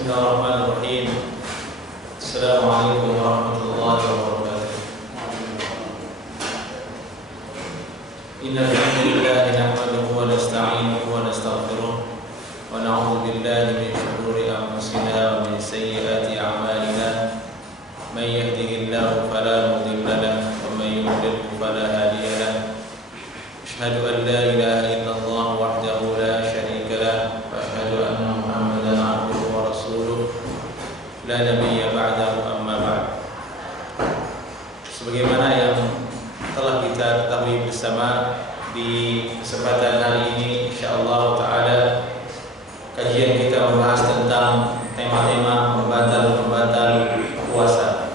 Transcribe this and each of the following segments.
Bismillahirrahmanirrahim. Assalamualaikum warahmatullahi wabarakatuh. Innal hamdalillah nahmaduhu wa nasta'inuhu wa nastaghfiruh wa na'udzu billahi min shururi anfusina wa min sayyiati a'malina. May yahdihillahu fala mudilla lahu wa may yudlil fala hadiya lahu. Asyhadu an la ilaha illallah wahdahu la syarika lahu wa asyhadu anna Muhammadan 'abduhu wa rasuluh la nabiyya ba'dahu amma ba'd. Sebagaimana yang telah kita ketahui bersama di kesempatan hari ini, insyaallah taala kajian kita membahas tentang tema-tema pembatal puasa.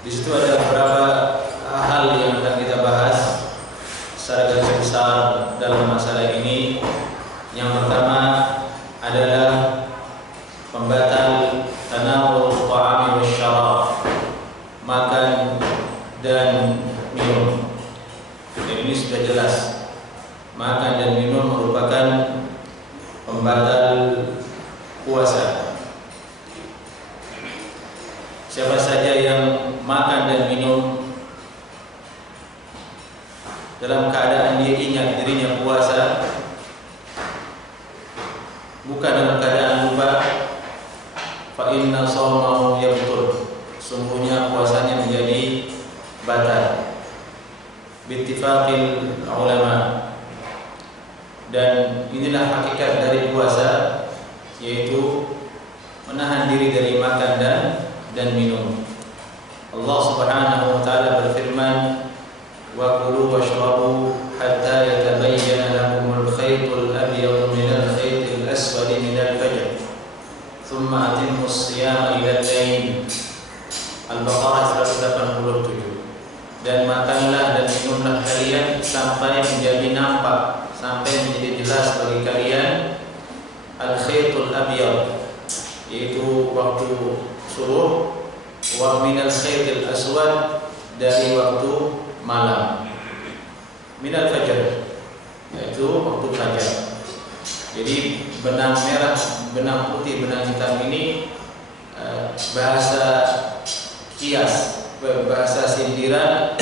Di situ ada beberapa hal yang akan kita bahas secara garis besar dalam masalah ini. Yang pertama adalah pembatal tanawul ta'ami wasyarab, makan dan minum. Dan ini sudah jelas, makan dan minum merupakan pembatal puasa. Siapa saja yang makan dan minum dalam keadaan dia ingat dirinya puasa, bukan dalam keadaan lupa, fa inna shaumahu yabtul, sungguhnya puasanya menjadi batal bittifaqil ulama. Dan inilah hakikat dari puasa, yaitu menahan diri dari makan dan minum. Allah Subhanahu wa taala berfirman, wa kulu washrabu hatta yatabayyana lakumul khaytul abyadu minal khaytil aswadi minal fajr thumma atimmus siyama ila al-lail. Al-Baqarah 187. Dan makanlah dan minumlah kalian sampai menjadi nampak, sampai menjadi jelas bagi kalian al-khaytul abyad, yaitu waktu subuh, wa minal khaytil aswad, dari waktu malam, minal fajar, yaitu waktu fajar. Jadi benang merah, benang putih, benang hitam ini bahasa kias, bahasa sindiran,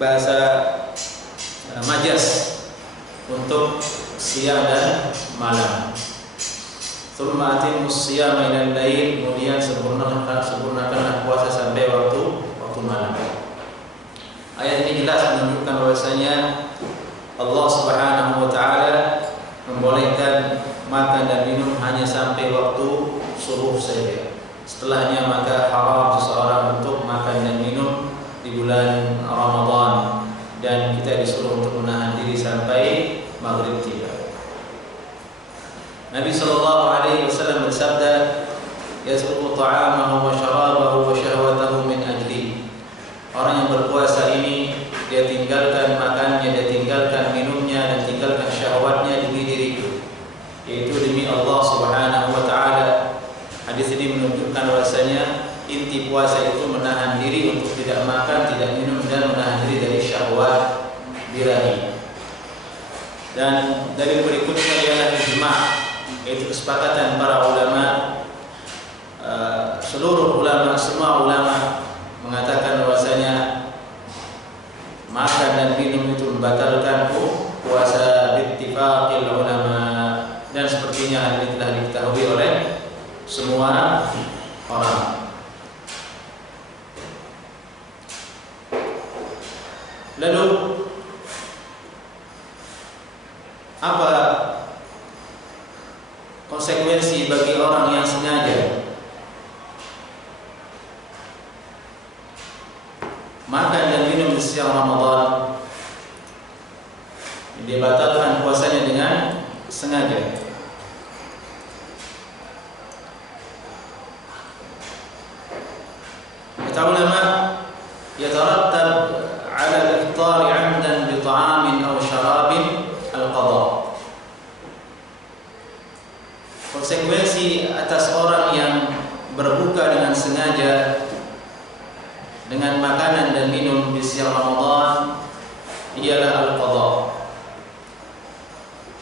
bahasa majas untuk siang dan malam. Tsumma atimmus siyama ilal lail, kemudian sempurnakanlah puasa sampai waktu malam. Ayat ini jelas menunjukkan bahwasanya Allah Subhanahu wa taala membolehkan makan dan minum hanya sampai waktu subuh saja. Setelahnya maka haram seseorang untuk makan dan minum di bulan Ramadan, dan kita disuruh untuk menahan diri sampai maghrib tiba. Nabi sallallahu alaihi wasallam bersabda, "Yasruqu ta'amahu wa syarabahu wa syahwatahu min ajli." Orang yang berpuasa ini, dia tinggalkan makannya, dia tinggalkan minumnya, dan tinggalkan syahwatnya demi diriku, yaitu demi Allah Subhanahu wa taala. Hadis ini menunjukkan bahwasanya inti puasa itu menahan diri untuk tidak makan, tidak minum, dan menahan diri dari syahwat birahi. Dan dari berikutnya ialah ijma', yaitu kesepakatan para ulama, seluruh ulama, semua ulama mengatakan bahwasanya makan dan minum itu membatalkan puasa bittifaqil ulama, dan sepertinya hal ini telah diketahui oleh semua orang. Lalu apa konsekuensi bagi orang yang sengaja makan dan minum di siang Ramadan? Dia batalkan puasanya dengan sengaja. Kata ulama, yatarattab 'ala al-iftar 'amdan bi ta'amin aw syarabin al-qada. Konsekuensi atas orang yang berbuka dengan sengaja dengan makanan dan minum di siang Ramadan ialah al-qada,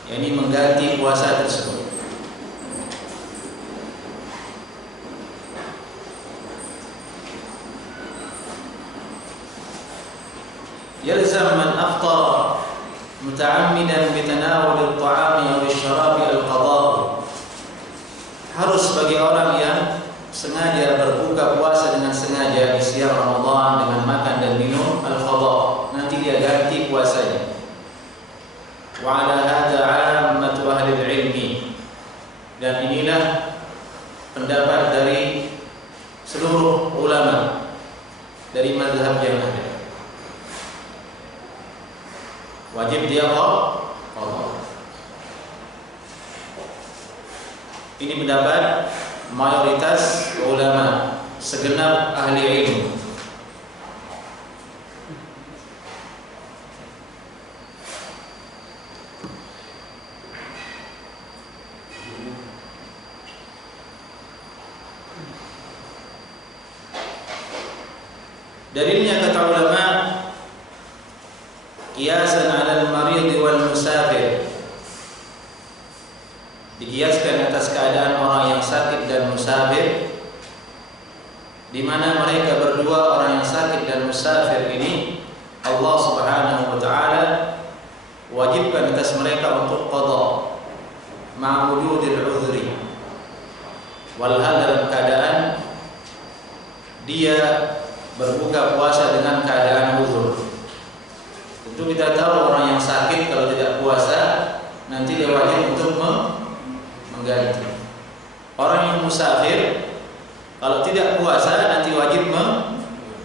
yakni mengganti puasa tersebut. Yalzam man aftara muta'ammidan bitanawul at-ta'ami aw asy-syarabi al-qada'. Harus bagi orang yang sengaja berbuka puasa dengan sengaja di siang Ramadan dengan makan dan minum al-qada', nanti dia ganti puasanya. Wa 'ala hadza 'ammatu ahli al-'ilmi, dan inilah pendapat dari seluruh ulama dari mazhab yang ada. Wajib dia qada. Ini pendapat mayoritas ulama, segenap ahli ilmu. Dalilnya kata ulama, qiyasan 'ala al-marid wal musafir, dikiaskan atas keadaan orang yang sakit dan musafir, di mana mereka berdua, orang yang sakit dan musafir ini, Allah Subhanahu wa taala wajibkan atas mereka untuk qada ma'wujudil uzri, walhal dalam keadaan dia berbuka puasa dengan keadaan uzur. Tentu kita tahu orang yang sakit kalau tidak puasa nanti dia wajib untuk mengganti. Orang yang musafir kalau tidak puasa nanti wajib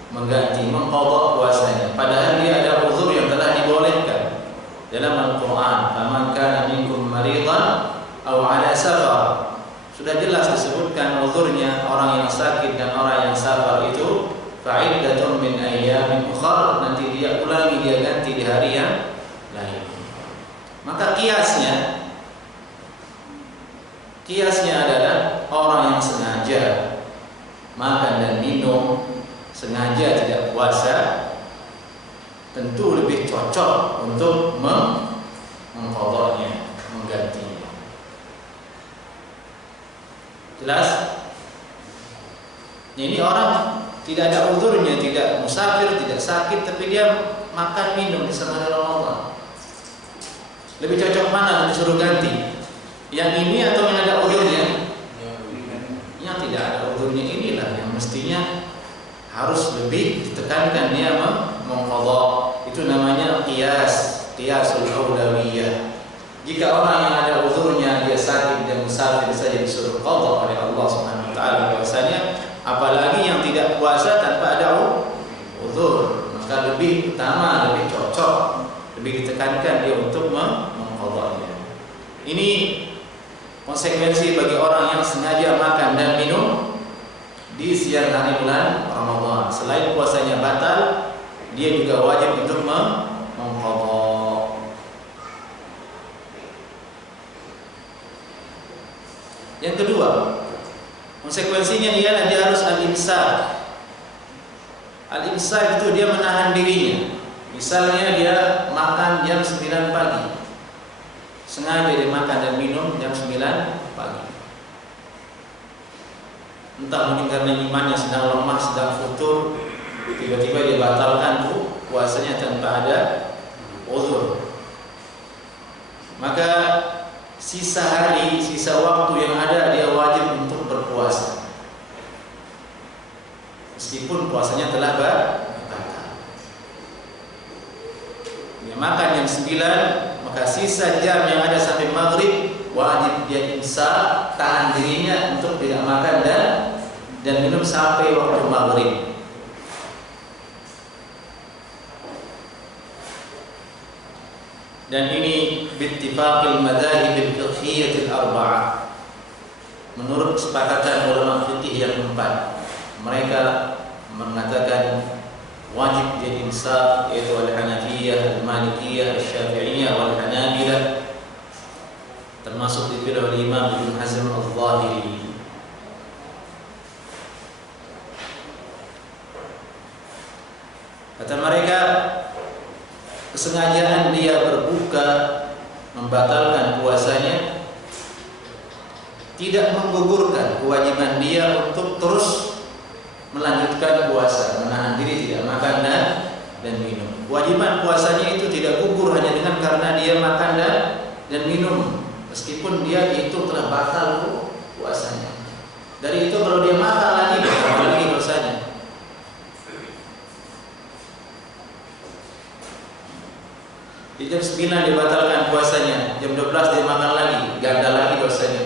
mengganti, mengqadha puasanya. Padahal dia ada uzur yang telah dibolehkan dalam Al-Qur'an. Faman kana minkum maridan aw 'ala safar. Sudah jelas disebutkan uzurnya orang yang sakit dan orang yang safar itu fa'iddatun min ayyamin ukhra, nanti dia ulangi, dia ganti di hari yang lain. Maka kiasnya adalah orang yang sengaja makan dan minum, sengaja tidak puasa, tentu lebih cocok untuk mengqadhanya, menggantinya. Jelas? Ini orang tidak ada uzurnya, tidak musafir, tidak sakit, tapi dia makan minum di selama Ramadan. Lebih cocok mana disuruh ganti? Yang ini atau yang ada uzurnya? Yang tidak ada uzurnya inilah yang mestinya harus lebih ditekankan dia mengqadha. Itu namanya qiyasul aulawiyah. Jika orang yang ada uzurnya, dia sakit dan musafir saja disuruh qadha oleh Allah Subhanahu wa taala puasanya, apalagi yang tidak puasa tanpa ada uzur, maka lebih utama, lebih cocok, lebih ditekankan dia untuk mengqadhanya. Ini konsekuensi bagi orang yang sengaja makan dan minum di siang hari bulan Ramadan. Selain puasanya batal, dia juga wajib untuk mengqadha. Yang kedua, konsekuensinya ialah dia harus al-imsak. Al-imsak itu dia menahan dirinya. Misalnya dia makan jam 9 pagi, sengaja dia makan dan minum jam 9 pagi. Entah mungkin karena imannya sedang lemah, sedang futur, tiba-tiba dia batalkan puasanya tanpa ada uzur. Maka sisa hari, sisa waktu yang ada dia wajib untuk berpuasa, meskipun puasanya telah batal. Dia makan jam 9, maka sisa jam yang ada sampai maghrib wajib dia imsak, tahan dirinya untuk tidak makan dan minum sampai waktu maghrib. Dan ini bittifaqil madzahib al-fiqhiyyah al-arba'ah, menurut kesepakatan ulama fikih yang 4. Mereka mengatakan wajib dia imsak, yaitu al-Hanafiyah, al-Malikiyah, al-Syafi'iyah wal Hanabilah, termasuk dipilih oleh Imam Ibnu Hazm al-Zahiri. Kata mereka, kesengajaan dia berbuka membatalkan puasanya tidak menggugurkan kewajiban dia untuk terus melanjutkan puasa, menahan diri tidak makan dan minum. Kewajiban puasanya itu tidak gugur hanya dengan karena dia makan dan minum, meskipun dia itu telah batal puasanya. Dari itu kalau dia makan lagi, bertambah lagi dosanya. Di jam 9 dibatalkan puasanya, jam 12 dia makan lagi, ganda lagi dosanya.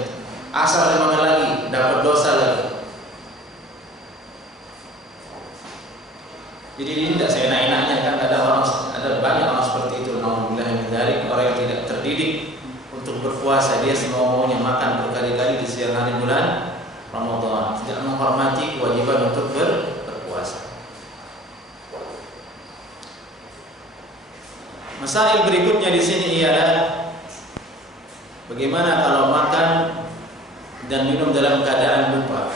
Asal dia makan lagi, dapat dosa lagi. Jadi ini tidak seenak-enaknya, kan ada banyak orang seperti itu. Alhamdulillah min dzalik, orang yang tidak terdidik untuk berpuasa, dia semau-maunya makan berkali-kali di siang hari bulan Ramadan, tidak menghormati kewajiban untuk berpuasa. Masail berikutnya di sini ialah bagaimana kalau makan dan minum dalam keadaan lupa.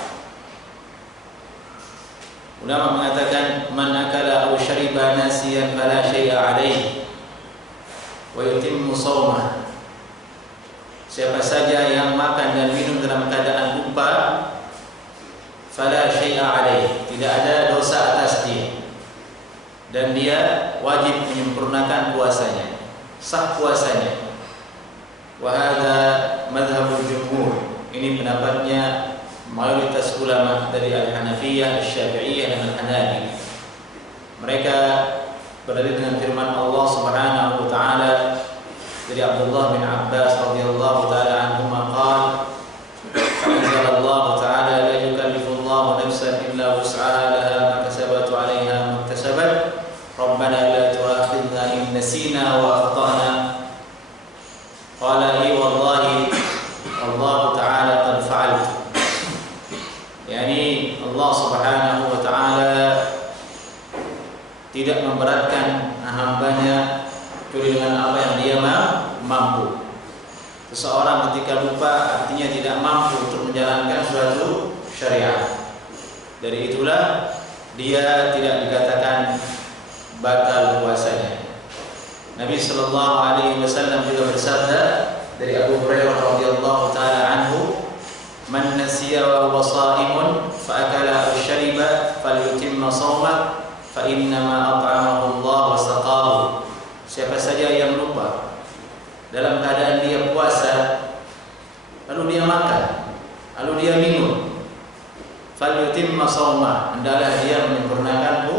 Ulama mengatakan man akala aw syariba nasiyan fala syai'a alaihi wa yutimmu shaumah. Siapa saja yang makan dan minum dalam keadaan lupa, fala syai'a alaihi, tidak ada dosa atas dia, dan dia wajib menyempurnakan puasanya, sah puasanya. Wa hadza madhhabul jumhur, ini pendapatnya mayoritas ulama dari Al-Hanafiyah, Asy-Syafi'iyah dan Al-Hanafi. Mereka berdalil dengan firman Allah Subhanahu wa taala dari Abdullah bin Abbas radhiyallahu taala anhuma qala anzalallahu taala la yukallifullahu nafsan illa wus'aha laha ma kasabat 'alaiha ma iktasabat rabbana la tu'akhidhna in nasina wa akhtana qala wallahi Allah taala qad fa'altu. Yani Allah Subhanahu wa taala tidak memberatkan hambanya kecuali dengan apa yang dia mampu. Seseorang ketika lupa artinya tidak mampu untuk menjalankan suatu syariat. Dari itulah dia tidak dikatakan batal puasanya. Nabi sallallahu alaihi wasallam juga bersabda dari Abu Hurairah radhiyallahu taala anhu, "Man nasiya wa huwa sha'imun fa akala aw shariba falyutimma shaumah fa inna ma at'amahu Allah wa saqahu." Siapa saja yang lupa dalam keadaan dia puasa, lalu dia makan, lalu dia minum, falyutimma shaumah, hendaklah dia menyempurnakan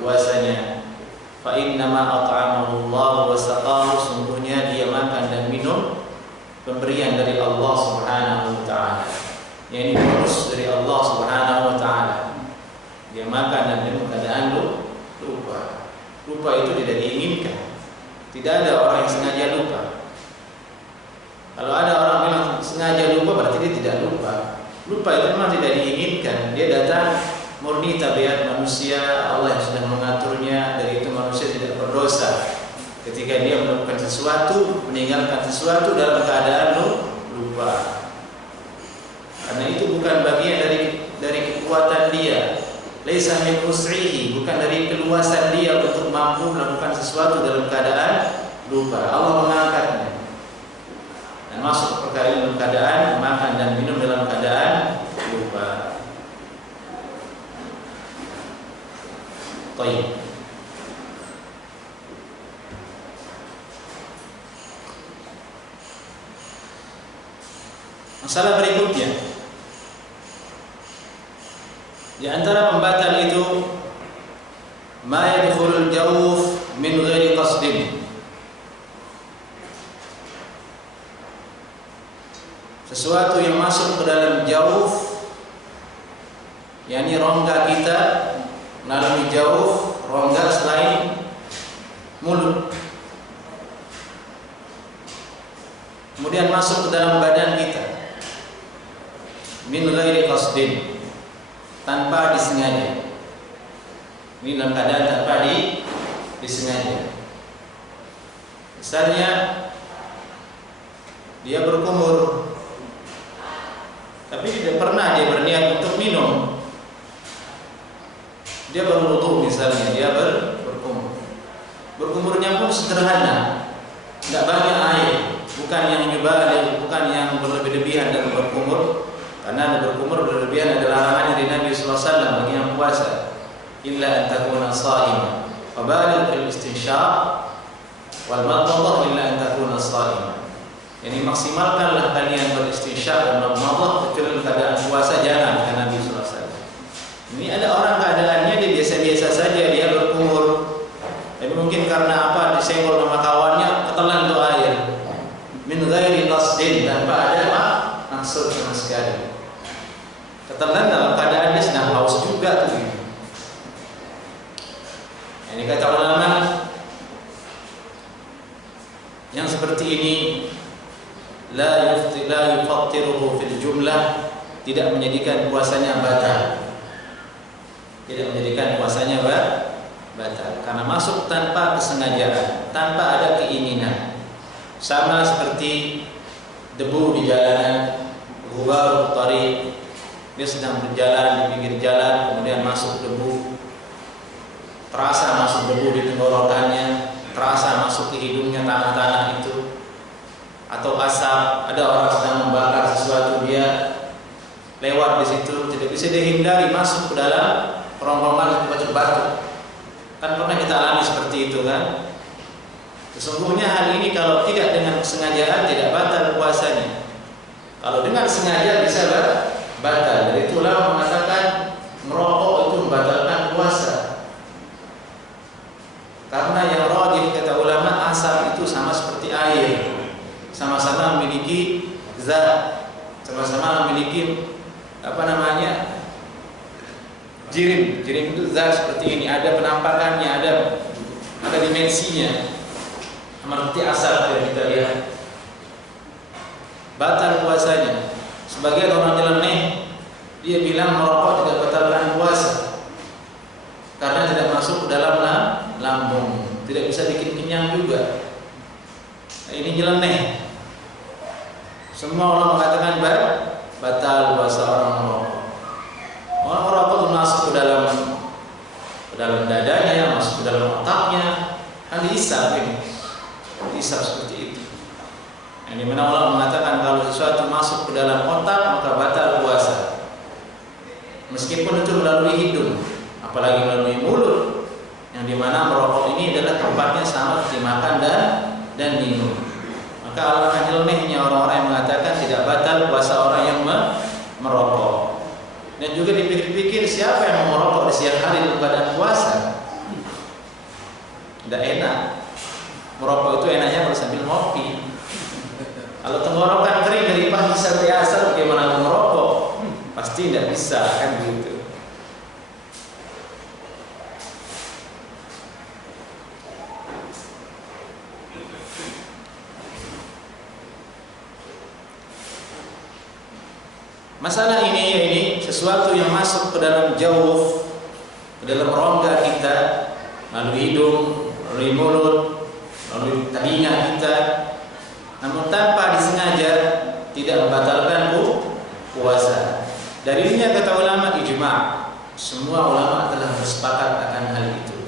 puasanya. Fa inna ma at'amahu Allah wa saqahu, sungguhnya dia makan dan minum pemberian dari Allah Subhanahu wa taala. Ini bonus dari Allah Subhanahu wa taala. Dia makan dan minum keadaan lupa. Lupa itu tidak diinginkan. Tidak ada orang yang sengaja lupa. Kalau ada orang yang sengaja lupa berarti dia tidak lupa. Lupa itu memang tidak diinginkan. Dia datang murni tabiat manusia, Allah yang sudah mengaturnya. Dari itu manusia tidak berdosa ketika dia melakukan sesuatu, meninggalkan sesuatu dalam keadaan lupa. Karena itu bukan bagian dari kekuatan dia. Laisa min us'ihi, bukan dari keluasan dia untuk mampu melakukan sesuatu dalam keadaan lupa. Allah mengangkatnya dan masuk perkara dalam keadaan makan dan minum dalam keadaan lupa. Baik. Masalah berikutnya, di antara pembatal itu ma yadkhulul jawf min ghairi qasdin. Sesuatu yang masuk ke dalam jawf, yakni rongga kita, melalui jawf, rongga selain mulut, kemudian masuk ke dalam badan kita min ghairi qasdin, tanpa disengaja. Ini dalam keadaan tanpa disengaja. Misalnya dia berkumur, tapi tidak pernah dia berniat untuk minum. Dia berwudu misalnya, dia berkumur. Berkumurnya pun sederhana, tidak banyak air. bukan yang nyubalik, bukan yang berlebih-lebihan dalam berkumur. Karena berkumur berlebihan adalah larangan dari Nabi sallallahu alaihi wasallam bagi yang puasa. Illa an takuna sha'iman. Fabaligh fil istinsyaq wal madmadah illa an takuna sha'iman. Yani maksimalkanlah kalian beristinsyak dan madmadah kecuali keadaan puasa, jangan, kata Nabi sallallahu alaihi wasallam. Ini ada orang keadaannya dia biasa-biasa saja, dia berkumur. Tapi mungkin karena apa, disenggol sama kawannya, ketelan tuh air. Min ghairi qasdin, tanpa ada maksud sama sekali. Ketelan dalam keadaan dia sedang haus juga tuh. Ini kata ulama, yang seperti ini la yufattiruhu fil jumlah, tidak menjadikan puasanya batal. Tidak menjadikan puasanya batal karena masuk tanpa kesengajaan, tanpa ada keinginan. Sama seperti debu di jalanan, ghubar tariq, dia sedang berjalan di pinggir jalan, kemudian masuk debu, terasa masuk debu di tenggorokannya, terasa masuk ke hidungnya tanah-tanah itu, atau asap, ada orang sedang membakar sesuatu, dia lewat di situ, tidak bisa dihindari masuk ke dalam kerongkongan batu-batu. Kan pernah kita alami seperti itu kan? Sesungguhnya hal ini kalau tidak dengan kesengajaan tidak batal puasanya. Kalau dengan sengaja bisa batal. Jadi itu ulama mengatakan merokok itu membatalkan puasa. Karena yang rajih kata ulama, asap itu sama seperti air, sama-sama memiliki zat, sama-sama memiliki jirim itu zat seperti ini, ada penampakannya, ada dimensinya, seperti asap yang kita lihat. Batal puasanya. Sebagian orang nyeleneh, dia bilang merokok tidak batalkan puasa karena tidak masuk ke dalam lambung, tidak bisa bikin kenyang juga. Nah, ini nyeleneh. Semua orang mengatakan batal puasa orang merokok. Orang merokok itu masuk ke dalam dadanya, masuk ke dalam otaknya, kan dihisap ini, dihisap seperti itu. Yang dimana Allah mengatakan kalau sesuatu masuk ke dalam otak maka batal puasa, meskipun itu melalui hidung, apalagi melalui mulut, yang dimana merokok ini adalah tempatnya sama seperti makan dan minum. Maka alangkah nyelenehnya orang-orang yang mengatakan tidak batal puasa orang yang merokok. Dan juga dipikir-pikir, siapa yang mau merokok di siang hari dalam keadaan puasa? Tidak enak. Merokok itu enaknya kalau sambil ngopi. Kalau tenggorokan kering dari pagi sampai asar, bagaimana mau merokok? Pasti tidak bisa, kan gitu. Masalah ini sesuatu yang masuk ke dalam jawf, ke dalam rongga kita, melalui hidung, melalui mulut, melalui telinga kita, namun tanpa disengaja, tidak membatalkan puasa. Dalilnya kata ulama ijma', semua ulama telah bersepakat akan hal itu.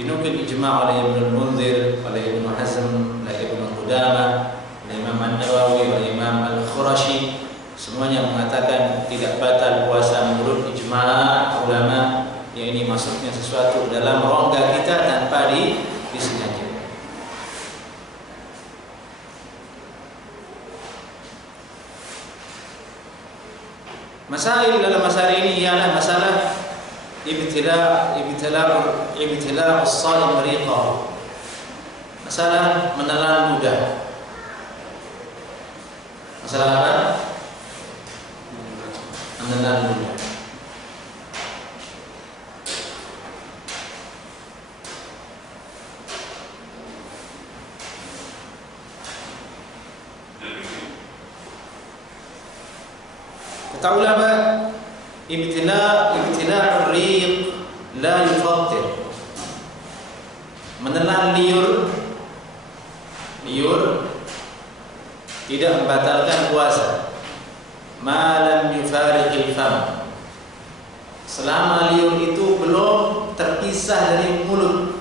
Dinukil ijma' oleh Ibnu Munzir, oleh Ibnu Hazm, oleh Ibnu Qudamah, oleh Imam An-Nawawi, oleh Imam Al-Khurashi. Semuanya mengatakan tidak batal puasa menurut ijma' ulama, yang ini masuknya sesuatu dalam rongga kita tanpa disengaja. Masail dalam masalah ini ialah masalah ibtila' as-shaim riqah, masalah menelan ludah. Masalah apa? Menelan ludah. Kata ulama, ibtila' riq la yufattir. Menelan liur tidak membatalkan puasa. Ma lam yufariqil fam, selama liur itu belum terpisah dari mulut.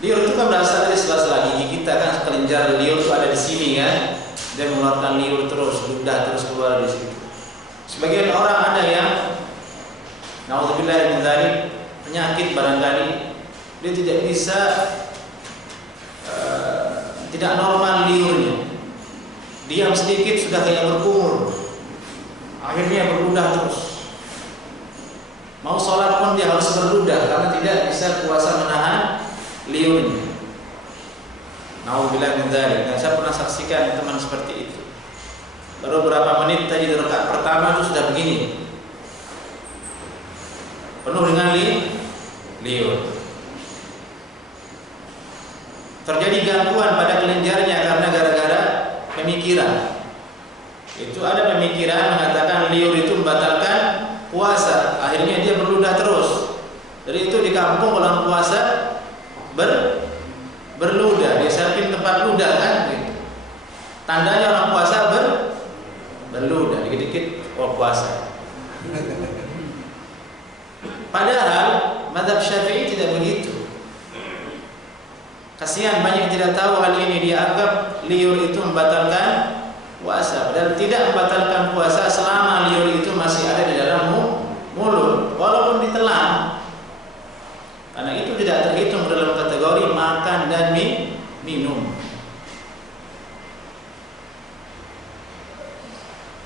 Liur itu kan berasal dari sela-sela gigi kita kan, kelenjar liur itu ada di sini kan, dan mengeluarkan liur terus, ludah terus keluar di situ. Sebagian orang ada yang naudzubillah min dzalik, penyakit barangkali dia tidak bisa tidak normal liurnya, diam sedikit sudah kayak berkumur, akhirnya berludah terus. Mau sholat pun dia harus berludah karena tidak bisa kuasa menahan liurnya. Naudzubillah min dzalik. Dan saya pernah saksikan teman seperti itu. Baru beberapa menit tadi di rakaat pertama itu sudah begini, penuh dengan liur. Terjadi gangguan pada kelenjarnya karena gara-gara pemikiran. Itu ada pemikiran mengatakan liur itu membatalkan puasa. Akhirnya dia berludah terus. Dari itu di kampung orang puasa berludah, dia siapin tempat ludah kan gitu. Tandanya orang puasa berludah, dikit-dikit puasa. Padahal mazhab Syafi'i tidak begitu. Kasihan banyak yang tidak tahu hal ini, dia anggap liur itu membatalkan puasa. Padahal tidak membatalkan puasa selama liur itu masih ada di dalam mulut, walaupun ditelan. Karena itu tidak terhitung dalam kategori makan dan minum.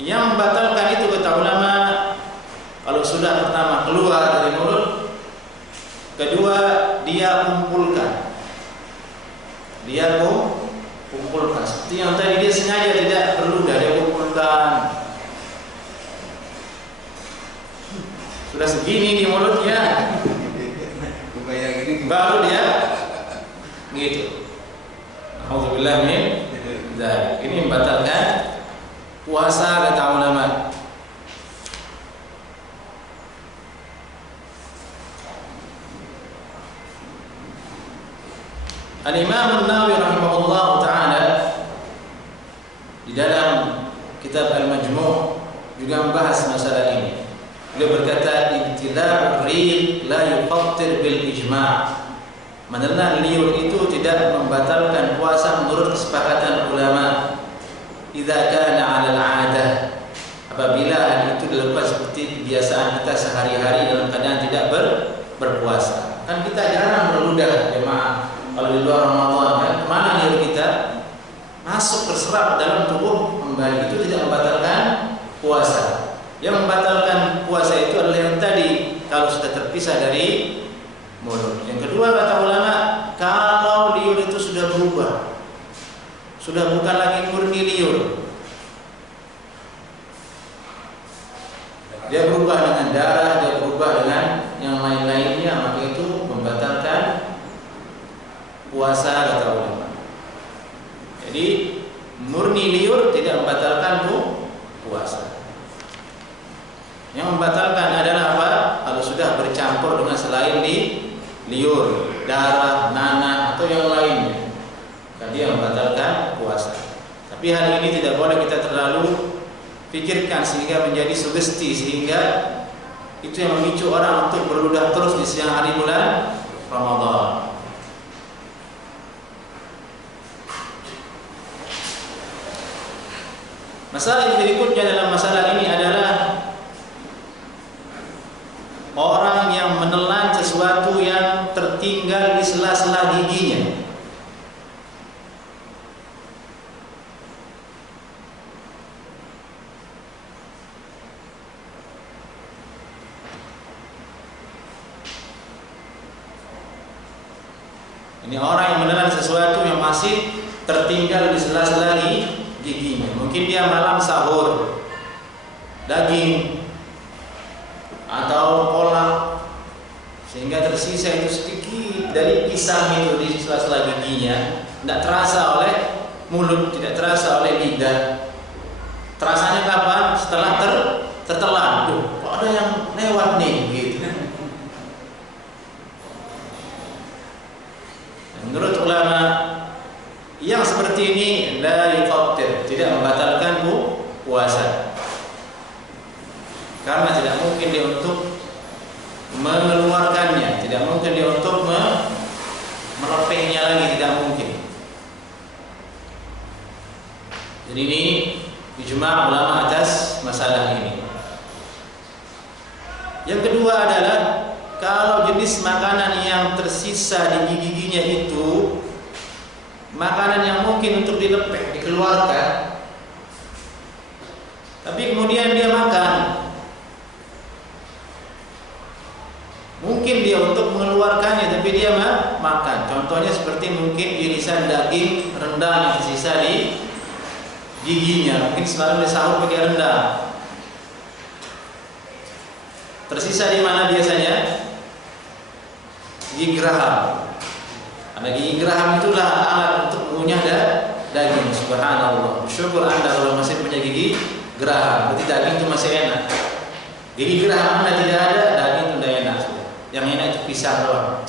Yang membatalkan itu kata ulama, kalau sudah pertama keluar dari mulut, kedua dia kumpulkan. Dia kumpulkan. Seperti yang tadi dia sengaja tidak berludah, dia kumpulkan. Sudah segini di mulutnya, baru dia gitu. Alhamdulillah min dzalik. Ini membatalkan puasa kata ulama. Al-Imam An-Nawawi rahimahullah taala di dalam kitab Al-Majmu' juga membahas masalah ini. Beliau berkata, "Ibtila'ur riq la yufattir bil ijma'." Menelan liur itu tidak membatalkan puasa menurut kesepakatan ulama. Idza kana 'alal 'adah, apabila hal itu dilakukan seperti kebiasaan kita sehari-hari dalam keadaan tidak berpuasa. Kan kita jarang berludah jemaah. Kalau di luar Ramadan kan, kemana liur kita? Masuk terserap dalam tubuh kembali. Itu tidak membatalkan puasa. Yang membatalkan puasa itu adalah yang tadi, kalau sudah terpisah dari mulut. Yang kedua kata ulama, kalau liur itu sudah berubah, sudah bukan lagi murni liur, dia berubah dengan darah, dia berubah dengan yang lain-lainnya, maka itu membatalkan puasa kata ulama. Jadi murni liur tidak membatalkan puasa. Yang membatalkan adalah apa? Kalau sudah bercampur dengan selain liur, darah, nanah atau yang lainnya, kan dia membatalkan puasa. Tapi hal ini tidak boleh kita terlalu pikirkan sehingga menjadi sugesti, sehingga itu yang memicu orang untuk berludah terus di siang hari bulan Ramadan. Masalah yang berikutnya dalam masalah ini adalah orang yang menelan sesuatu yang tertinggal di sela-sela giginya. Ini orang yang menelan sesuatu yang masih tertinggal di sela-sela giginya. Mungkin dia malam sahur daging atau kolak, sehingga tersisa itu sedikit dari pisang itu di sela-sela giginya, tidak terasa oleh mulut, tidak terasa oleh lidah. Terasanya kapan? Setelah tertelan. Kok ada yang lewat nih gitu. Menurut ulama yang seperti ini la yufattir, tidak membatalkan puasa. Karena tidak mungkin dia untuk mengeluarkannya, tidak mungkin dia untuk melepehnya kedua adalah kalau jenis makanan yang tersisa di gigi-giginya itu makanan yang mungkin untuk dilepeh, dikeluarkan, tapi kemudian dia makan. Mungkin dia untuk mengeluarkannya, tapi dia makan. Contohnya seperti mungkin irisan daging rendang yang tersisa di giginya. Mungkin selalu disahur pakai rendang. Tersisa di mana biasanya? Gigi geraham. Karena gigi geraham itulah alat untuk mengunyah daging. Subhanallah. Syukur Anda kalau masih punya gigi geraham. Berarti daging itu masih enak. Gigi geraham Anda tidak ada, daging itu tidak enak. Yang enak itu pisang doang.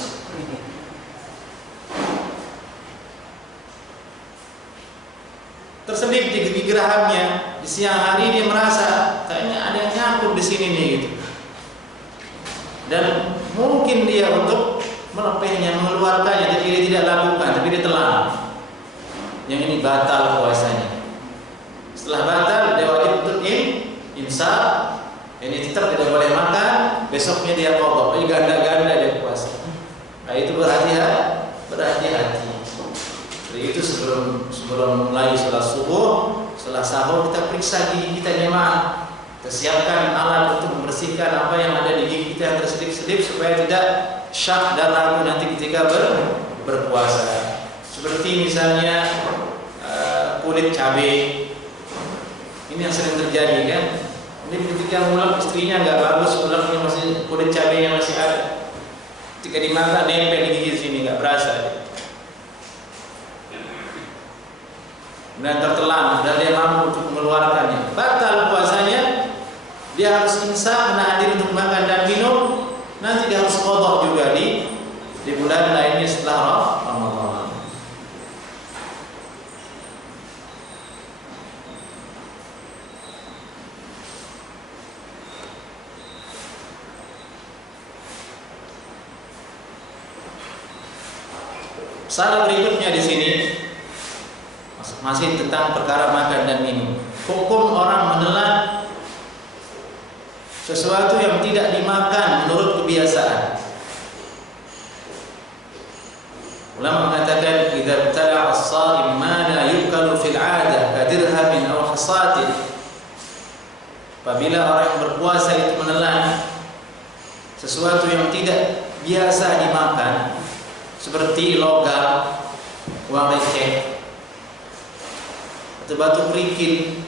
Terselip di gigi gerahamnya. Di siang hari dia merasa kayaknya ada yang nyangkut di sini nih gitu. Dan mungkin dia untuk melepehnya, mengeluarkannya, tapi dia tidak lakukan, tapi dia telan. Yang ini batal puasanya. Setelah batal dia wajib untuk imsak. Ini tetap tidak boleh makan, besoknya dia qadha, ganda-ganda dia puasa. Nah itu berhati-hati. Jadi itu sebelum mulai sholat subuh, setelah sahur kita periksa gigi kita jemaah. Kita siapkan alat untuk membersihkan apa yang ada di gigi kita yang terselip-selip supaya tidak syak dan ragu nanti ketika berpuasa. Seperti misalnya kulit cabai. Ini yang sering terjadi kan. Ini ketika ngulek istrinya nggak bagus, nguleknya masih kulit cabainya masih ada. Ketika dimakan nempel di gigi sini nggak berasa. Dan tertelan dan dia mampu untuk mengeluarkannya. Batal puasanya. Dia harus imsak, menahan diri untuk makan dan minum. Nanti dia harus qadha juga di bulan lainnya setelah Ramadan. Salah berikutnya di sini masih tentang perkara makan dan minum. Hukum orang menelan sesuatu yang tidak dimakan menurut kebiasaan. Ulama mengatakan idza ibtala'a as-sha'im ma la yukalu fil 'adah ka dirhamin aw hasatin. Apabila orang yang berpuasa itu menelan sesuatu yang tidak biasa dimakan seperti logam, uang receh, atau batu kerikil.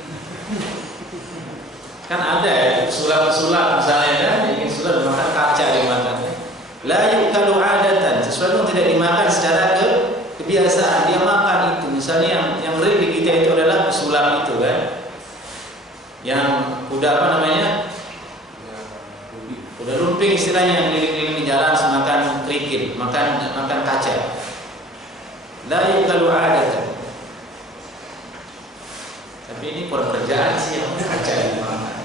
Kan ada ya, sulap-sulap misalnya kan, ingin sulap dimakan kaca dimakan. La yukalu adatan, sesuatu yang tidak dimakan secara kebiasaan, dia makan itu. Misalnya yang real di kita itu adalah sulap itu kan. Yang kuda apa namanya? Kuda lumping istilahnya yang keliling-keliling di jalan semakan kerikil, makan kaca. La yukalu adatan. Tapi ini pekerjaan sih yang kaca dimakan.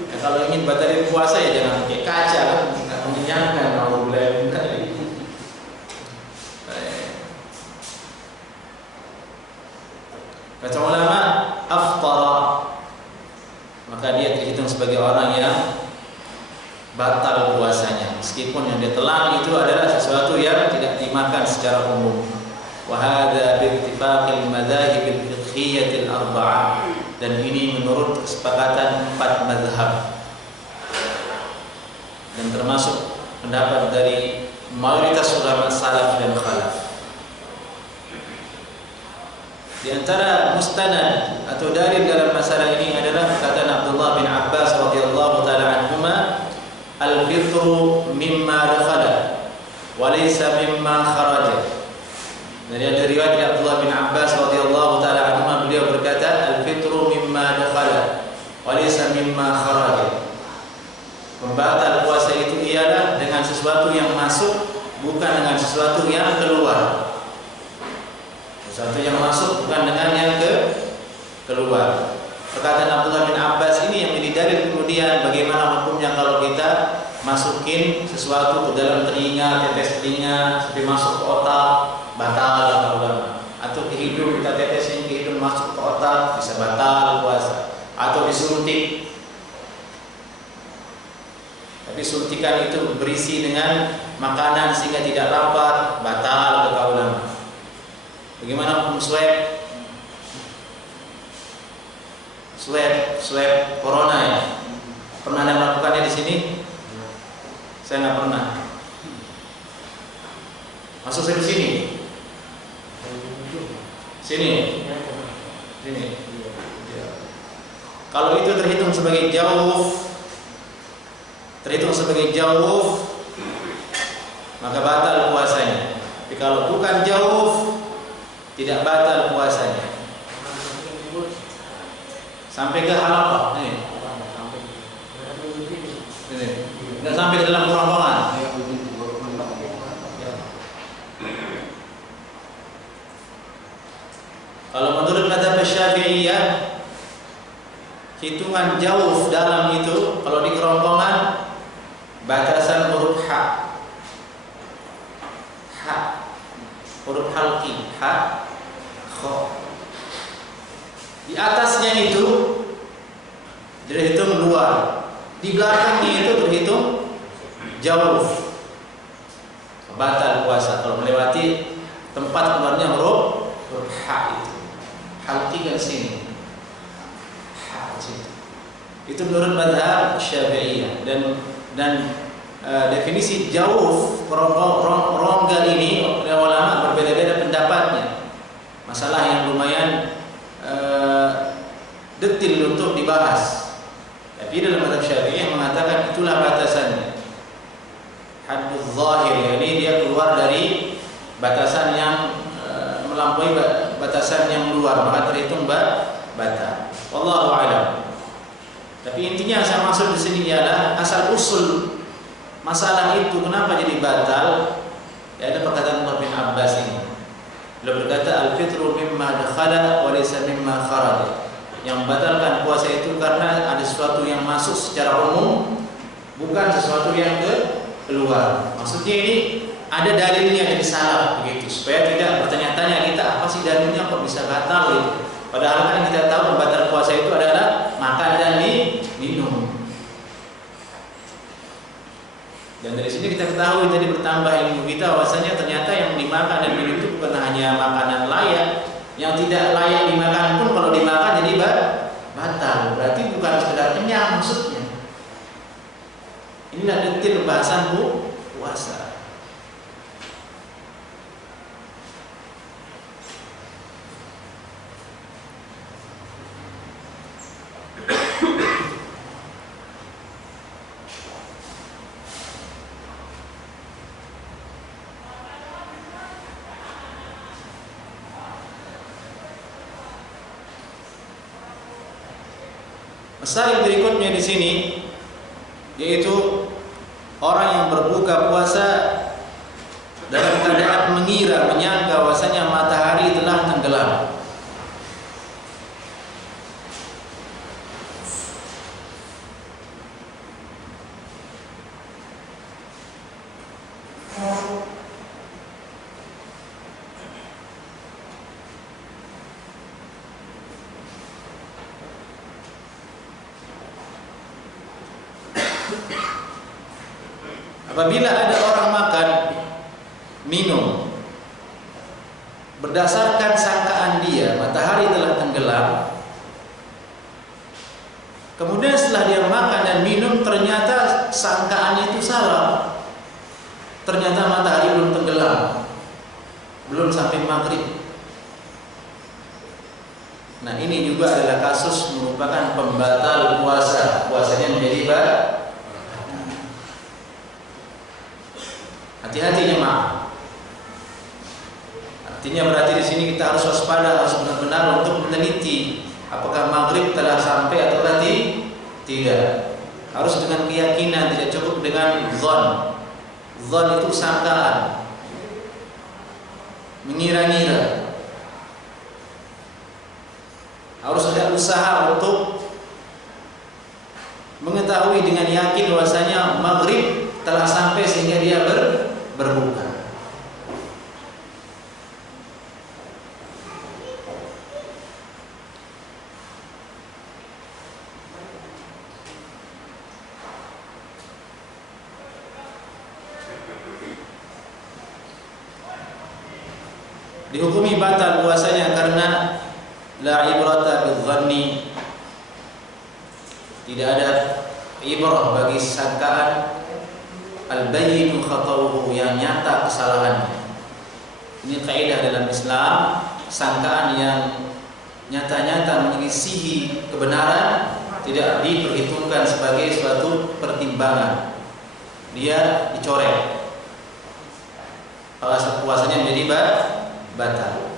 Ya, kalau ingin batalin puasa ya jangan pakai kaca kan, nggak mengenyangkan. Kalau boleh minta kata ulama aftara, maka dia terhitung sebagai orang yang batal puasanya meskipun yang dia telan itu adalah sesuatu yang tidak dimakan secara umum. Wa hadza bi ittifaqil madzahib al-fiqhiyyah al-arba'ah, dan ini menurut kesepakatan 4 mazhab dan termasuk pendapat dari mayoritas ulama salaf dan khalaf. Di antara mustanad atau dalil dalam masalah ini adalah perkataan Abdullah bin Abbas radhiyallahu taala anhuma, al-fitru mimma dakhala wa laysa mimma kharaja. Dari ada riwayat dari Abdullah bin Abbas radhiyallahu taala anhuma, beliau berkata, al-fitru mimma dakhala wa laysa mimma kharaja. Pembatal puasa itu ialah dengan sesuatu yang masuk, bukan dengan sesuatu yang keluar. Sesuatu yang masuk bukan dengan yang keluar. Perkataan Abdullah bin Abbas ini yang menjadi dalil kemudian bagaimana hukumnya kalau kita masukin sesuatu ke dalam telinga, tetes telinga sampai masuk ke otak, batal kata ulama. Atau ke hidung kita tetesin ke hidung masuk ke otak, bisa batal puasa. Atau disuntik. tapi suntikan itu berisi dengan makanan sehingga tidak lapar, batal kata ulama. Bagaimana hukum swab? Swab corona ya. Pernah ada melakukannya di sini? Saya nggak pernah. Masuk saya di sini. Sini. Kalau itu terhitung sebagai jauh, maka batal puasanya. Tapi kalau bukan jauh, tidak batal puasanya. Sampai ke halaqah, nih. Nggak sampai ke dalam kerongkongan. Kalau menurut mazhab Syafi'iyah, hitungan jauh dalam itu kalau di kerongkongan batasan huruf ha, huruf halqi, ha, kho. Di atasnya itu terhitung luar, di belakangnya itu terhitung jauh. Batal puasa kalau melewati tempat keluarnya huruf ha itu. Halqi kan sini. Itu menurut mazhab Syafi'iyah dan definisi jauh rongga ini oleh ulama berbeda-beda pendapatnya. Masalah yang lumayan detil untuk dibahas. Tapi dalam mazhab Syafi'iyah mengatakan itulah batasannya. Hadduz zahir, yakni dia keluar dari batasan yang melampaui batasan yang luar, maka terhitung batal. Wallahu a'lam. Tapi intinya saya maksud di sini ialah asal usul masalah itu kenapa jadi batal. Ya, ada perkataan Umar bin Abbas ini. Beliau berkata al-fitru mimma dakhala wa laysa mimma kharaja. Yang membatalkan puasa itu karena ada sesuatu yang masuk secara umum, bukan sesuatu yang keluar. Maksudnya ini ada dalilnya, jadi salah begitu, supaya tidak bertanya-tanya kita apa sih dalilnya kok bisa batal gitu. Padahal kan kita tahu pembatal puasa itu adalah makan dan minum. Dan dari sini kita ketahui tadi bertambah ilmu kita bahwasanya ternyata yang dimakan dan minum itu bukan hanya makanan layak, yang tidak layak dimakan pun kalau dimakan jadi batal. Berarti bukan sekedar kenyang maksudnya. Inilah detil bahasan puasa. Masalah berikutnya di sini yaitu orang yang berbuka puasa dalam keadaan menyangka bahwasanya matahari telah tenggelam. Apabila ada orang makan, minum berdasarkan sangkaan dia matahari telah tenggelam, kemudian setelah dia makan dan minum ternyata sangkaannya itu salah, ternyata matahari belum tenggelam, belum sampai maghrib. Nah, ini juga adalah kasus merupakan pembatal puasa, puasanya menjadi hati-hati jemaah. Artinya berarti di sini kita harus waspada, harus benar-benar untuk meneliti apakah maghrib telah sampai atau tidak. Harus dengan keyakinan, tidak cukup dengan zon. Zon itu sangkaan, mengira-ngira. Harus ada usaha untuk mengetahui dengan yakin bahwasanya maghrib telah sampai sehingga dia berbuka. dihukumi batal puasanya karena la ibrata bidzanni, tidak ada ibrah bagi sangkaan, al-bayyin khata'uhu, yang nyata kesalahannya. Ini kaidah dalam Islam, sangkaan yang nyata-nyata menyelisihi kebenaran tidak diperhitungkan sebagai suatu pertimbangan, dia dicoret, puasanya menjadi batal.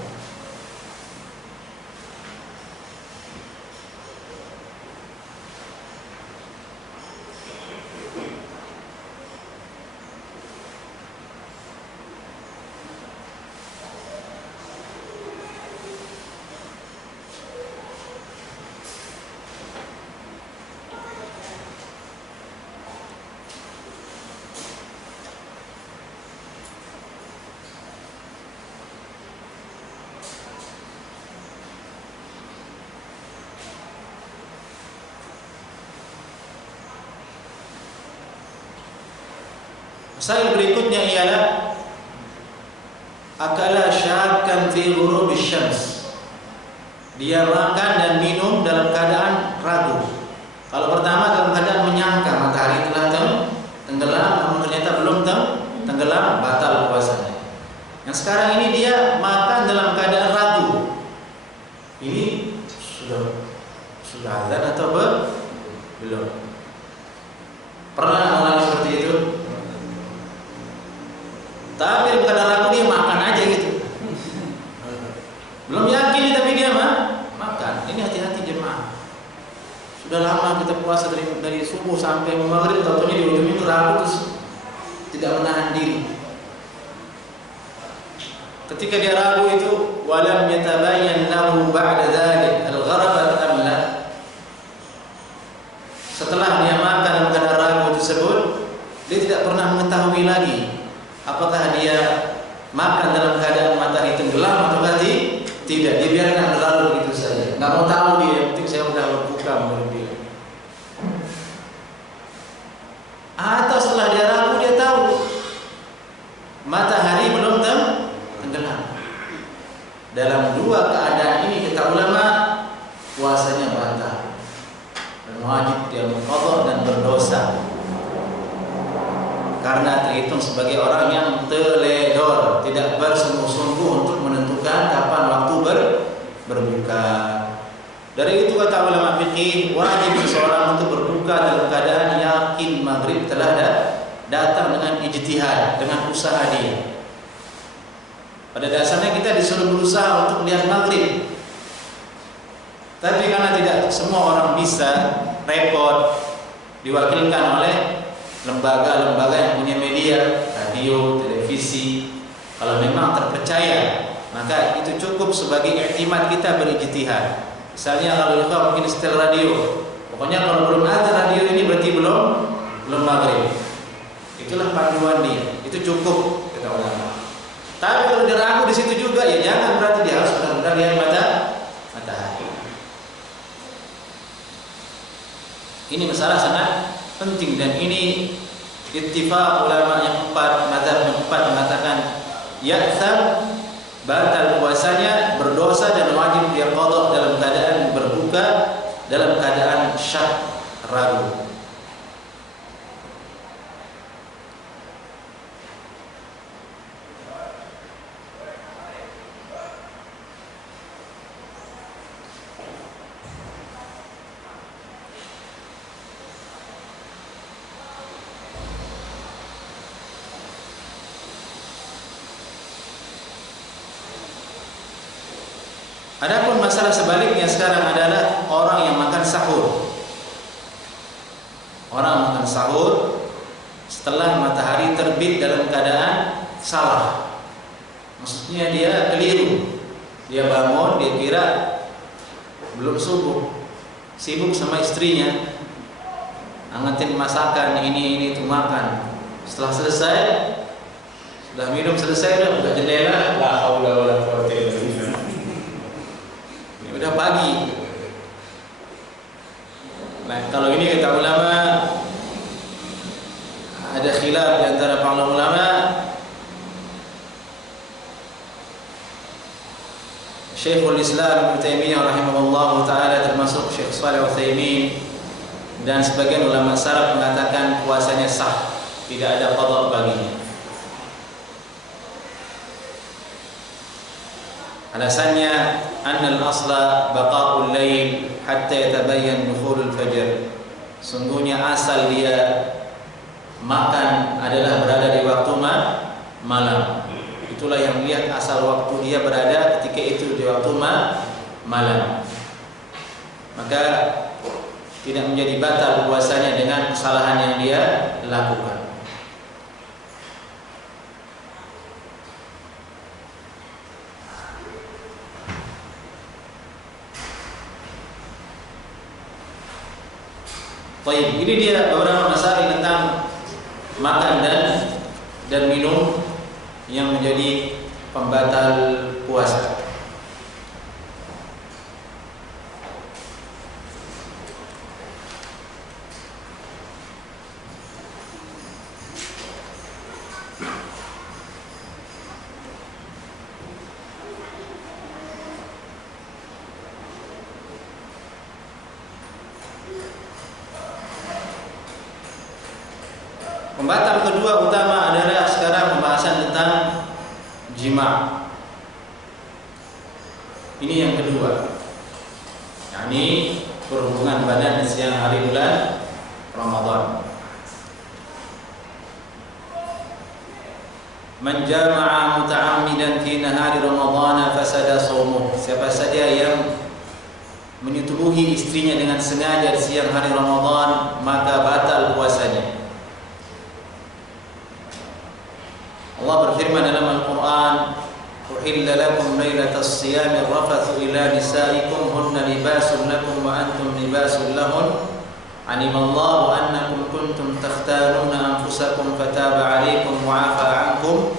Masalah berikutnya ialah akala syakkan fi ghurubi syams. Dia makan dan minum dalam keadaan ragu. Kalau pertama dalam keadaan menyangka matahari telah tenggelam, namun ternyata belum tenggelam, batal puasanya. Yang sekarang ini dia makan dalam keadaan ragu. Ini sudah azan atau belum? Pernah mengalami seperti itu? Tapi dalam keadaan ragu dia makan aja gitu. Belum yakin tapi dia makan. Ini hati-hati jemaah. Sudah lama kita puasa dari subuh sampai maghrib, tahu-tahu di ujung itu ragu terus tidak menahan diri. Ketika dia ragu itu, walam yatabayyan lahu ba'da dzalik al-gharabat am la. Setelah dia makan dalam keadaan ragu tersebut, dia tidak pernah mengetahui lagi apakah dia makan dalam keadaan matahari tenggelam atau tidak. Dia biarkan berlalu begitu saja. Nggak mau tahu dia, yang penting saya sudah berbuka menurut dia. Atau setelah dia ragu dia tahu matahari belum tenggelam. Dalam dua keadaan ini kata ulama puasanya batal dan wajib dia mengqadha dan berdosa, karena terhitung sebagai orang yang teledor, tidak bersungguh-sungguh untuk menentukan kapan waktu berbuka. Dari itu kata ulama fikih, wajib seseorang untuk berbuka dalam keadaan yakin maghrib telah datang dengan ijtihad, dengan usaha dia. Pada dasarnya kita disuruh berusaha untuk melihat maghrib, tapi karena tidak semua orang bisa, repot, diwakilkan oleh lembaga-lembaga yang punya media, radio, televisi. Kalau memang terpercaya, maka itu cukup sebagai iktimad kita berijtihad. Misalnya kalau kita mungkin setel radio, pokoknya kalau belum ada radio ini berarti belum maghrib. Itulah panduan dia, itu cukup kata ulama. Tapi kalau dia ragu di situ juga, ya jangan, berarti dia harus benar-benar lihat matahari. Ini masalah sangat penting, dan ini ittifaq ulama yang empat, mazhab yang empat mengatakan ya'tham, batal puasanya, berdosa, dan wajib dia qadha dalam keadaan berbuka, dalam keadaan syak, ragu. Adapun masalah sebaliknya sekarang adalah orang yang makan sahur. Orang makan sahur setelah matahari terbit dalam keadaan salah. Maksudnya dia keliru. Dia bangun, dia kira belum subuh, sibuk sama istrinya, angetin masakan ini itu makan. Setelah selesai, sudah minum selesai, udah buka jendela, la haula wala quwwata illa billah. Udah pagi. Nah, kalau ini kata ulama, ada khilaf di antara para ulama. Syekhul Islam Ibnu Taimiyah rahimahullah taala, termasuk Syekh Shalih Utsaimin dan sebagian ulama salaf mengatakan puasanya sah, tidak ada qada baginya. Alasannya anna al-asla baqa'ul lail hatta yatabayyan dukhulul fajr. Sungguhnya asal dia makan adalah berada di waktu malam. Itulah yang melihat asal waktu dia berada ketika itu di waktu malam. Maka tidak menjadi batal puasanya dengan kesalahan yang dia lakukan. Baik, ini dia beberapa masalah tentang makan dan minum yang menjadi pembatal puasa. Pembatal kedua utama adalah sekarang pembahasan tentang jima'. Ini yang kedua, yakni berhubungan badan di siang hari bulan Ramadan. Man jama'a muta'ammidan fi nahari Ramadan fasada shaumuh. Siapa saja yang menyetubuhi istrinya dengan sengaja di siang hari Ramadan, maka batal puasanya. Allah berfirman dalam Al-Quran, "Uhilla lakum lailatas siyami rafathu ila nisaikum hunna libasun lakum wa antum libasun lahun. Alimallahu annakum kuntum takhtanuna anfusakum fataba 'alaikum wa 'afa 'ankum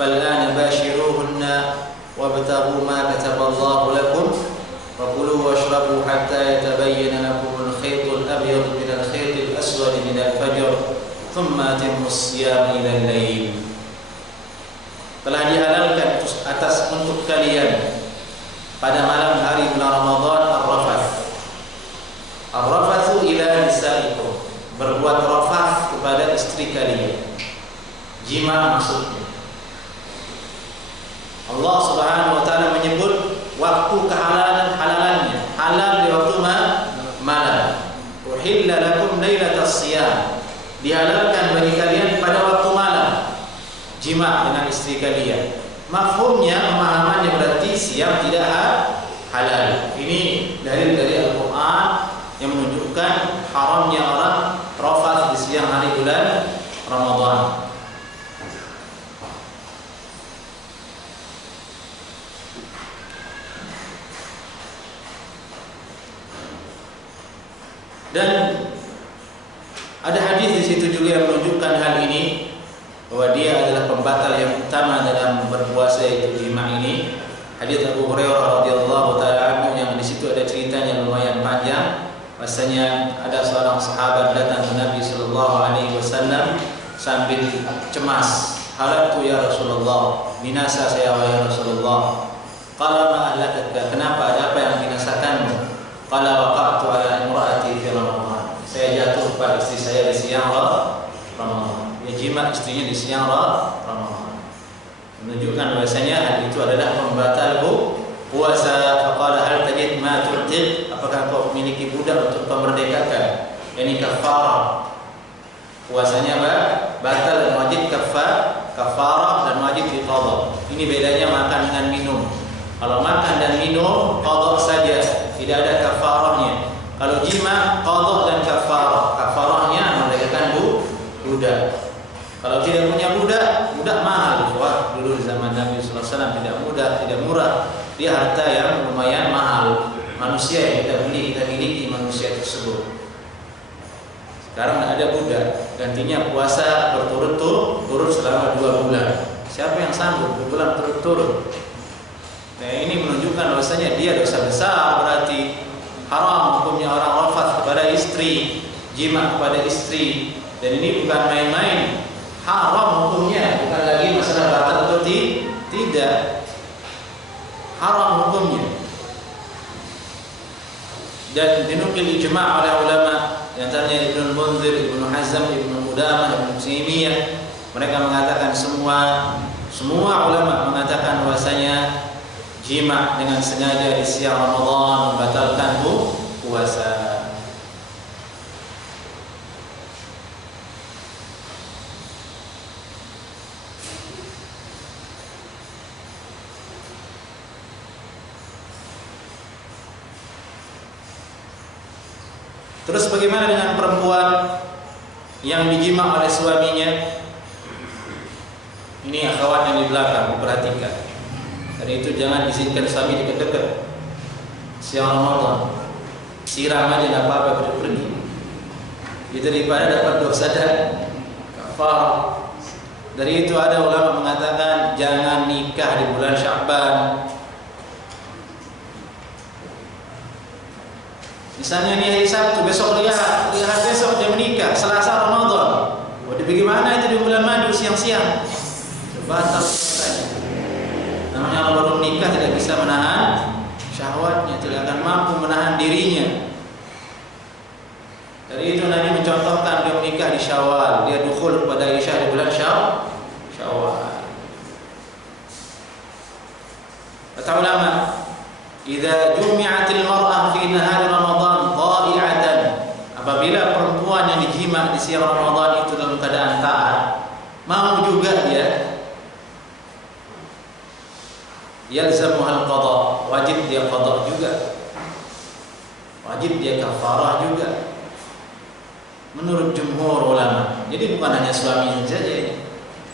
fal'ana bashiruhunna wabtaghu ma kataballahu lakum wa kulu washrabu hatta yatabayyana lakum al-khaytul abyadu min al-khaytil aswadi min al-fajr thumma atimmus siyama ila al-lail." Telah dihalalkan atas untuk kalian pada malam hari bulan Ramadan ar-rafath. Ar-rafathu ila nisaikum, berbuat rafath kepada istri kalian. Jima maksudnya. Allah Subhanahu wa taala menyebut waktu kehalalannya, halal di waktu malam. Uhilla lakum lailatas siyam, dihalalkan bagi kalian pada waktu malam jima' dengan istri kalian. Mafhumnya, pemahamannya berarti siang tidak halal. Ini dalil dari Al-Quran yang menunjukkan haramnya orang rafath di siang hari bulan Ramadan. Dan ada hadis di situ juga yang menunjukkan hal ini, bahwa dia adalah pembatal yang utama dalam berpuasa, yaitu jima' ini. Hadis Abu Hurairah radhiyallahu taala anhu yang di situ ada ceritanya lumayan panjang. Bahasanya ada seorang sahabat datang ke Nabi sallallahu alaihi wasallam sambil cemas. "Halaktu ya Rasulullah, binasa saya wahai Rasulullah." Qala ma ahlakaka, kenapa, ada apa yang binasakanmu? Qala waqa'tu ala imraati fi Ramadan, saya jatuh pada istri saya di siang Ramadan. Dia jima' istrinya di siang Ramadan, menunjukkan bahasanya hal itu adalah pembatal puasa. Faqala hal tajid ma tu'tiq, apakah kau memiliki budak untuk kau merdekakan? Ini kafarah. Puasanya batal dan wajib kafarah dan wajib qada. Ini bedanya makan dengan minum. Kalau makan dan minum qada saja, tidak ada kafarahnya. Kalau jima' qada dan kafarah. Kafarahnya merdekakan budak. Kalau tidak punya budak mahal. Wah, dulu di zaman Nabi sallallahu alaihi wasallam tidak mudah, tidak murah. Dia harta yang lumayan mahal. Manusia yang kita miliki manusia tersebut. Sekarang tidak ada budak, gantinya puasa berturut-turut selama 2 bulan. Siapa yang sanggup 2 bulan turut-turut? Nah, ini menunjukkan bahwasanya dia dosa besar, berarti haram hukumnya orang rafath kepada istri, jima' kepada istri. Dan ini bukan main-main. Haram hukumnya, bukan lagi masalah batal atau tidak. Haram hukumnya. dan dinukil ijma' oleh ulama, di antaranya Ibnu Munzir, Ibnu Hazm, Ibnu Qudamah, Ibnu Taimiyah. Mereka mengatakan semua ulama mengatakan bahwasanya jima' dengan sengaja di siang Ramadan membatalkan puasa. Terus bagaimana dengan perempuan yang dijima' oleh suaminya? Ini akhwat yang di belakang, diperhatikan. Dari itu jangan izinkan suami dekat-dekat siang Ramadan. Siram aja enggak apa-apa, pergi. Itu daripada dapat dosa dan kafarah. Dari itu ada ulama mengatakan jangan nikah di bulan Sya'ban. Misalnya ini hari Sabtu, besok lihat besok dia menikah, Selasa Ramadan. Oh, bagaimana itu di bulan madu siang-siang? Batal saja. Namanya kalau baru menikah tidak bisa menahan syahwatnya, tidak akan mampu menahan dirinya. Dari itu Nabi mencontohkan dia menikah di Syawal, dia dukhul kepada Aisyah di bulan Syawal. Kata ulama, idza jumi'atil mar'ah fi nahari Ramadan dha'i'atan, apabila perempuan yang dijima' di siang Ramadan itu dalam keadaan taat, mau juga dia yalzamuhal qada, wajib dia qada juga, wajib dia kafarah juga menurut jumhur ulama. Jadi bukan hanya suaminya saja,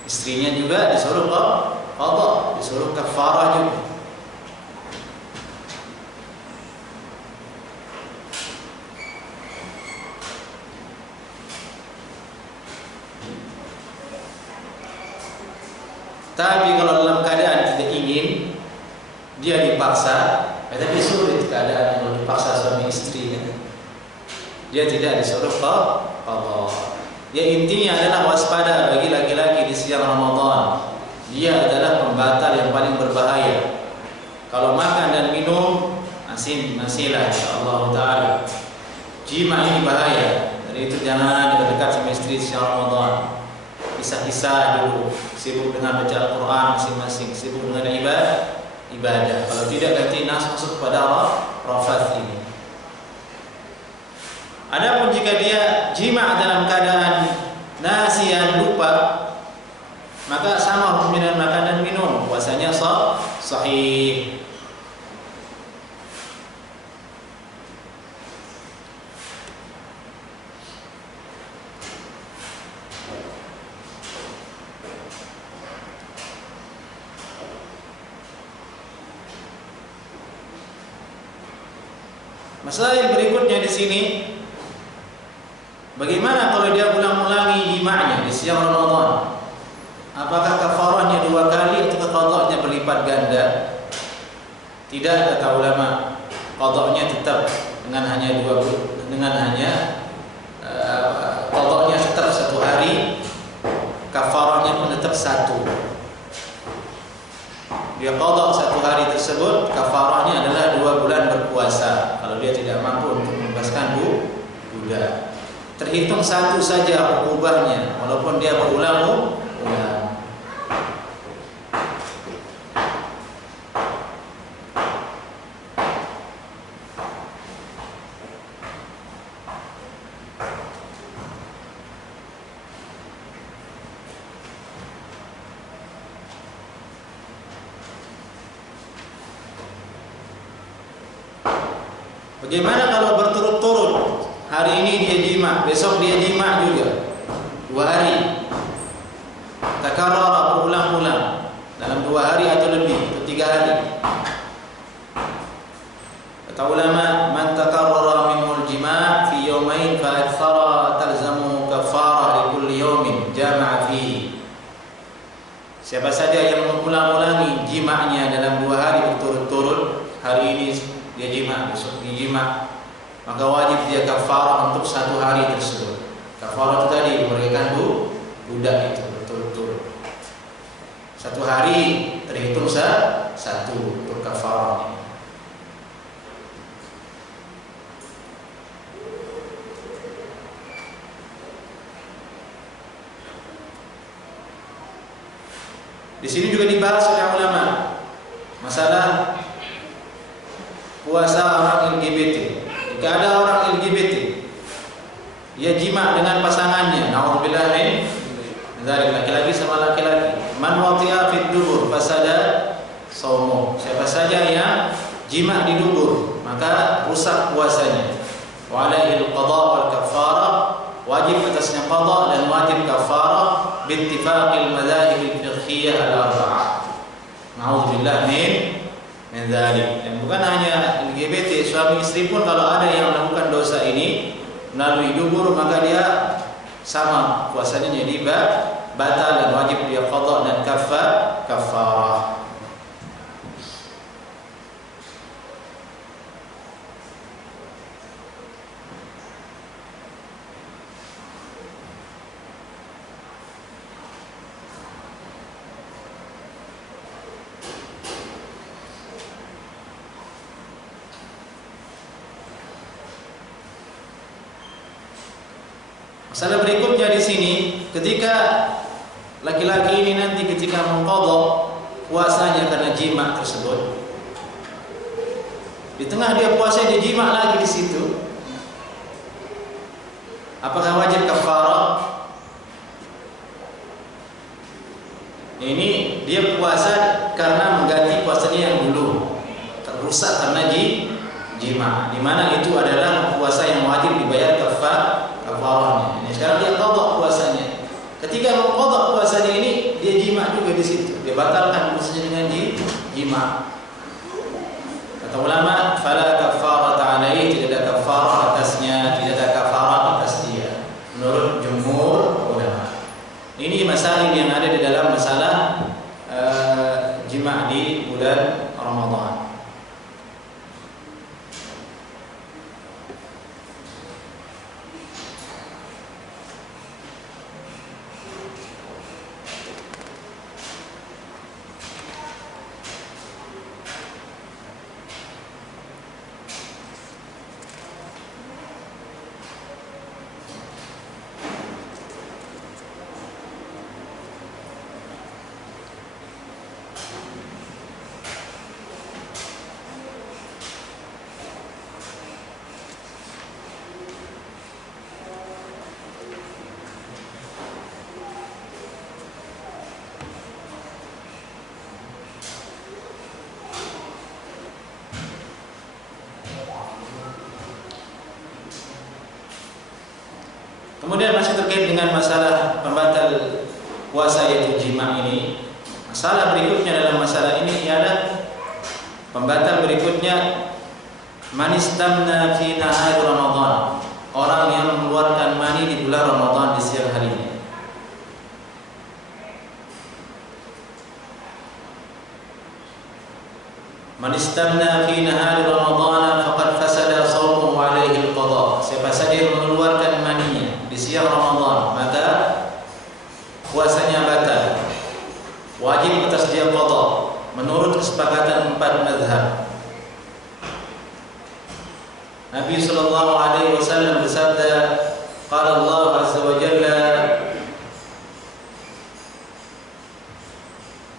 istrinya juga disuruh qada, disuruh kafarah juga. Tapi kalau dalam keadaan tidak ingin, dia dipaksa, tapi sulit keadaan kalau dipaksa suami istri kan? Dia tidak disuruh qada. Ya intinya adalah waspada bagi laki-laki di siang Ramadan. Dia adalah pembatal yang paling berbahaya. Kalau makan dan minum masihlah insyaallah taala. Jima ini bahaya. Dari itu jangan dekat sama istri siang Ramadan. Kisah-kisah dulu, sibuk dengan baca Al-Quran masing-masing, sibuk dengan ibadah. Kalau tidak nanti masuk pada rafath ini. Adapun jika dia jima' dalam keadaan nasiyan, lupa, maka sama hukumnya dengan makan dan minum, puasanya sahih. Masalah yang berikutnya di sini, bagaimana kalau dia ulang-ulangi jima'nya di siang Ramadan? Apakah kafarahnya 2 kali atau qadanya berlipat ganda? Tidak, kata ulama, qadanya tetap dengan hanya qadanya tetap 1 hari, kafarahnya pun tetap 1. Dia qada 1 hari tersebut, kafarahnya adalah 2 bulan berpuasa kalau dia tidak mampu untuk membebaskan budak. Terhitung 1 saja ukubahnya walaupun dia berulang-ulang. Bagaimana kalau berturut-turut? Hari ini dia jima', besok dia jima' juga 2 hari. Takarrara, berulang-ulang dalam 2 hari atau lebih, atau 3 hari. Kata ulama, man takarrara minhul jima' fi yawmain fa akthara talzamu kafarah li kulli yawmin jama'a fihi. Siapa saja yang mengulang-ulangi jima'nya dalam 2 hari berturut-turut, hari ini dia jima', besok dia jima', maka wajib dia kafarah untuk 1 hari tersebut. Kafarah itu tadi memberikan budak itu berturut-turut 1 hari, terhitung 1 untuk kafarahnya. Di sini juga dibahas oleh ulama masalah puasa orang LGBT. Jika ada orang LGBT ia jima dengan pasangannya, naudzubillah min dzalik, laki-laki sama laki-laki, man wati'a fid dubur fasada shaumuh. Siapa saja yang jima di dubur maka rusak puasanya. Wa alaihi al-qada wal kafarah, wajib atasnya qada dan wajib kafarah bittifaqil madzahib al-fiqhiyah al-arba'ah. Naudzubillah min dzalik. Dan bukan hanya LGBT, suami istri pun kalau ada yang melakukan dosa ini melalui dubur maka dia sama puasanya jadi batal dan wajib dia qada dan kafarah. Masalah berikutnya di sini, ketika laki-laki ini nanti ketika mengqadha puasanya karena jima tersebut, di tengah dia puasa dia jima lagi di situ, apakah wajib kafarah? Ini dia puasa karena mengganti puasanya yang dulu rusak karena jima, di mana itu adalah puasa yang wajib dibayar kafarahnya. Ini sekarang dia qadha puasanya. Ketika mengqadha puasanya ini dia jima juga di situ. Dia batalkan puasanya dengan jima. Kata ulama, fala kafarata alaihi, tidak ada kafarah atasnya, tidak ada kafarah atas dia. Menurut jumhur ulama. Ini masalah yang ada di dalam masalah jima di bulan Ramadan. Kemudian masih terkait dengan masalah pembatal puasa yaitu jima ini. Masalah berikutnya dalam masalah ini ialah pembatal berikutnya manistamna fi nahar Ramadan. Orang yang mengeluarkan mani di bulan Ramadan di siang harinya. Manistamna fi nahar Ramadan faqad fasada shaumuhu alaihi al-qada. Siapa saja yang mengeluarkan maninya di siang Ramadan maka puasanya batal, wajib atas dia qada menurut kesepakatan 4 mazhab. Nabi sallallahu alaihi wasallam bersabda, qala Allah azza wa jalla,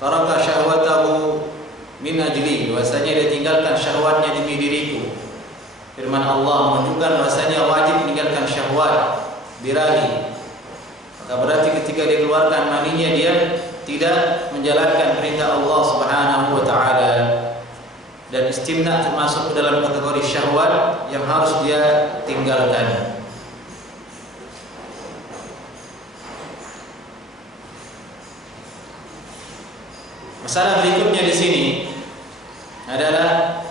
taraka syahwatahu min ajli, bahwasanya dia tinggalkan syahwatnya demi diriku. Firman Allah menunjukkan bahwasanya wajib meninggalkan syahwat birahi. Maka berarti ketika dia keluarkan maninya dia tidak menjalankan perintah Allah Subhanahu wa taala. Dan istimna termasuk ke dalam kategori syahwat yang harus dia tinggalkan. Masalah berikutnya di sini adalah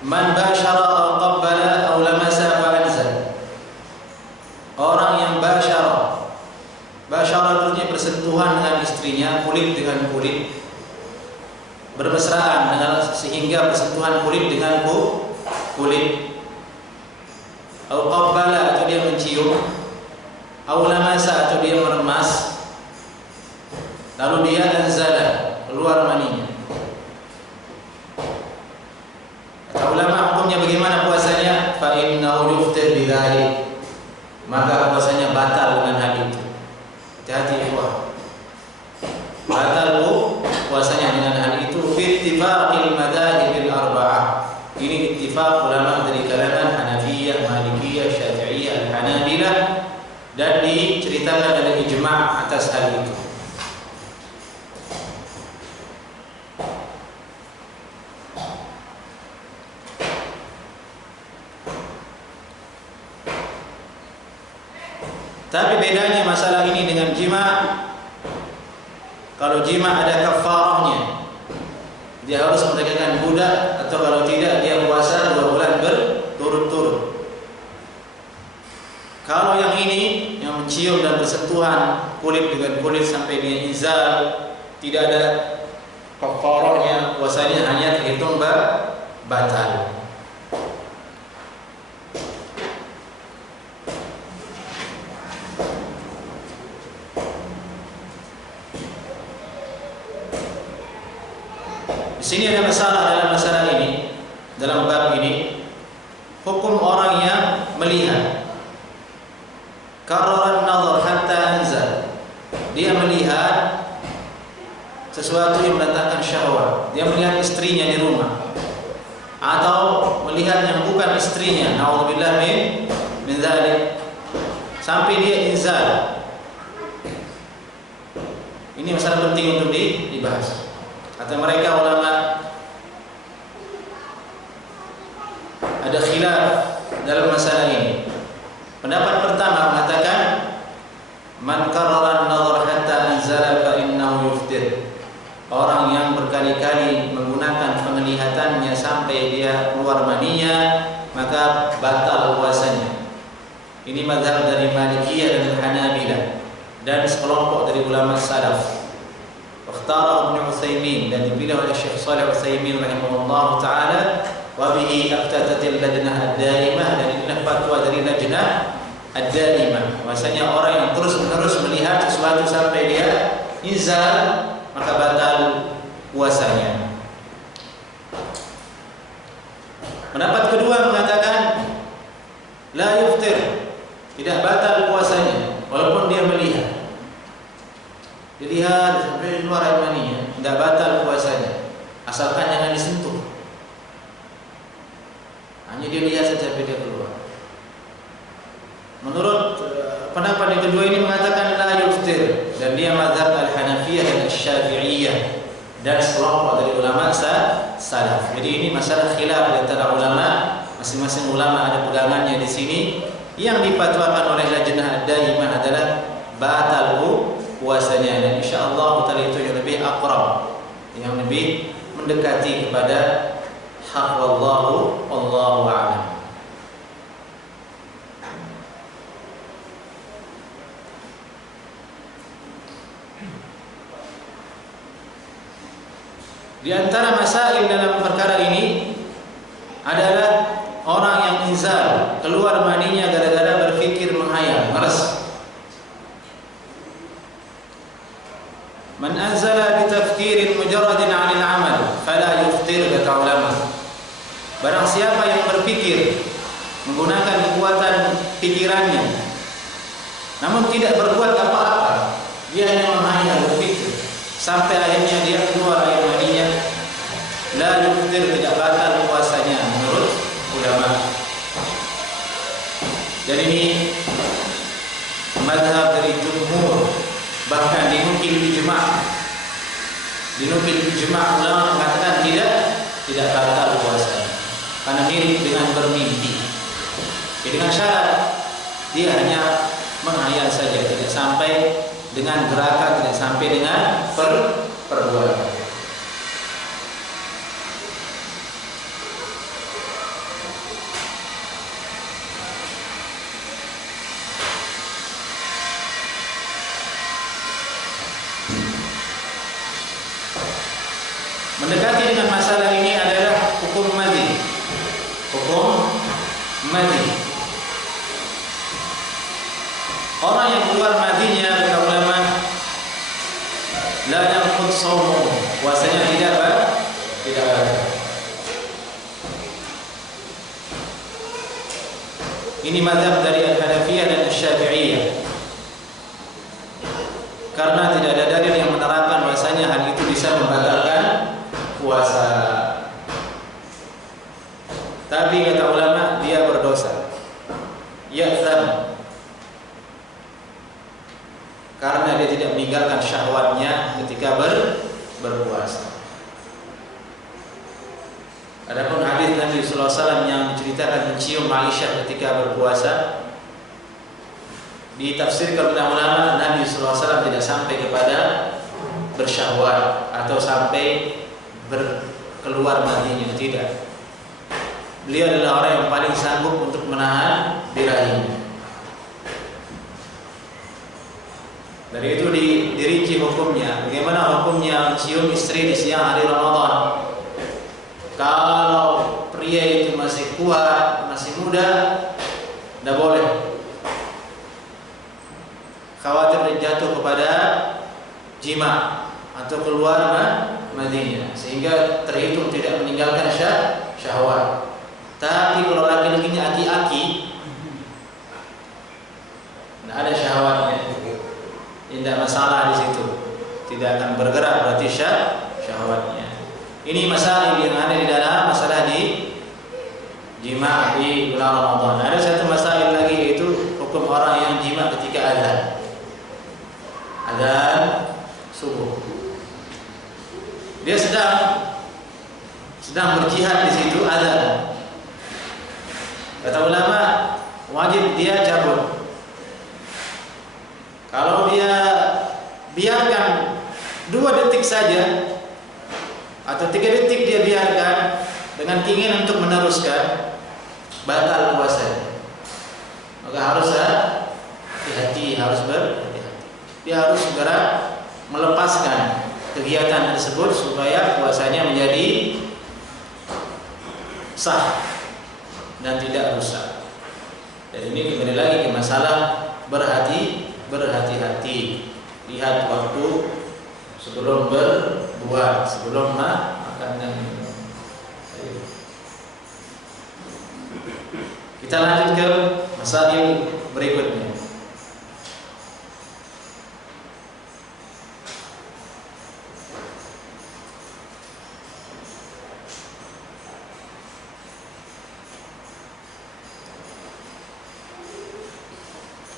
man bashara aw qabbala aw lamasa fa anzal. Orang yang bashara artinya bersentuhan dengan istrinya, kulit dengan kulit, bermesraan dengan sehingga bersentuhan kulit dengan kulit. Aw qabbala atau dia mencium, aw lamasa atau dia meremas, lalu dia anzala keluar maninya. Kata ulama hukumnya bagaimana puasanya? Fa innahu yuftir bidzalik, maka puasanya batal dengan hal itu. Hati-hati ikhwah. batal puasanya dengan hal itu bittifaqil madzhabil arba'ah. Ini ittifaq ulama dari kalangan Hanafiyah, Malikiyah, Syafi'iyah, Hanabilah, dan diceritakan ada ijma' atas hal itu. Tapi bedanya masalah ini dengan jima'. Kalau jima' ada kafarahnya, dia harus merdekakan budak, atau kalau tidak dia puasa 2 bulan berturut-turut. Kalau yang ini, yang mencium dan bersentuhan kulit dengan kulit sampai dia izal, tidak ada kafarahnya, puasanya hanya terhitung batal. Di sini ada masalah dalam masalah ini, dalam bab ini, hukum orang yang melihat qarraran nazar hatta anzal. Dia melihat sesuatu yang mendatangkan syahwat. Dia melihat istrinya di rumah, atau melihat yang bukan istrinya, naudzubillah min dzalik, sampai dia inzal. Ini masalah penting untuk dibahas. Kata mereka ulama, ada khilaf dalam masalah ini. Pendapat pertama mengatakan man qarrara an-nazar hatta anzala fa innahu yuftir. Orang yang berkali-kali menggunakan penglihatannya sampai dia keluar maninya, maka batal puasanya. Ini mazhab dari Malikiyah dan Hanabilah dan sekelompok dari ulama salaf. Ikhtara Ibnu Utsaimin, dan dipilih oleh Syekh Shalih Utsaimin rahimahullah taala, wa bihi aftatatil lajnah ad-daimah, dan inilah fatwa dari lajnah ad-daimah. Bahwasanya orang yang terus-menerus melihat sesuatu sampai dia izal, maka batal puasanya. Pendapat kedua mengatakan la yuftir, tidak batal puasanya walaupun dia melihat. Dilihat sampai keluar air maninya, tidak batal puasanya, asalkan jangan disentuh. Hanya dia lihat saja sampai dia keluar. Menurut pendapat yang kedua ini mengatakan la yuftir, dan dia mazhab al-Hanafiyah dan al-Syafi'iyah dan sekelompok dari ulama salaf. Jadi ini masalah khilaf di antara ulama, masing-masing ulama ada pegangannya di sini. Yang dipatwakan oleh lajnah ad-daimah adalah batal puasanya, dan insyaallah tadi itu yang lebih aqrab, yang lebih mendekati kepada hak, wallahu a'lam. Di antara masail dalam perkara ini adalah orang yang inzal, keluar maninya gara-gara berfikir menghayal, meres. Man anzala bi tafkirin mujarradin 'anil 'amal fala yuftir, kata ulama. Barang siapa yang berpikir menggunakan kekuatan pikirannya namun tidak berbuat apa-apa, dia hanya menghayal, berpikir sampai akhirnya dia keluar air maninya, la yuftir, tidak batal puasanya menurut ulama. Dan ini mazhab dari jumhur, bahkan dinukil ijma' ulama mengatakan tidak batal puasa karena mirip dengan bermimpi. Jadi dengan syarat dia hanya menghayal saja, tidak sampai dengan gerakan, tidak sampai dengan perbuatan. Mendekati dengan masalah ini adalah hukum madhi. Orang yang keluar madhinya, kata ulama, la yanqud shaumuhu, puasanya tidak batal. Ini mazhab dari Al-Hanafiyah dan Al-Syafi'iyah. Karena tidak ada dalil yang menerangkan meninggalkan syahwatnya ketika berpuasa. Adapun hadis Nabi sallallahu alaihi wasallam yang menceritakan mencium Aisyah ketika berpuasa, ditafsirkan oleh ulama, Nabi sallallahu alaihi wasallam tidak sampai kepada bersyahwat atau sampai keluar madinya, tidak. Beliau adalah orang yang paling sanggup untuk menahan birahinya. Dari itu dirinci hukumnya. Bagaimana hukumnya mencium istri di siang hari Ramadan? Kalau pria itu masih kuat, masih muda, tidak boleh. Khawatir jatuh kepada jima atau keluar madinya, sehingga terhitung tidak meninggalkan syahwat. Tapi kalau laki-lakinya aki-aki, tidak ada syahwatnya, tidak masalah di situ, tidak akan bergerak, berarti syahwatnya. Ini masalah yang ada di dalam masalah di jima di bulan Ramadan. Ada satu masalah lagi, yaitu hukum orang yang jima ketika azan subuh. Dia sedang berjihad di situ azan. Kata ulama, wajib dia cabut. Kalau dia biarkan 2 detik saja atau 3 detik dia biarkan dengan keinginan untuk meneruskan, batal puasanya. Maka harus hati-hati, harus berhati-hati. Dia harus segera melepaskan kegiatan tersebut supaya puasanya menjadi sah dan tidak rusak. Dan ini kembali lagi ke masalah berhati-hati. Lihat waktu sebelum berbuat, sebelum makan dan minum. Kita lanjut ke masail berikutnya.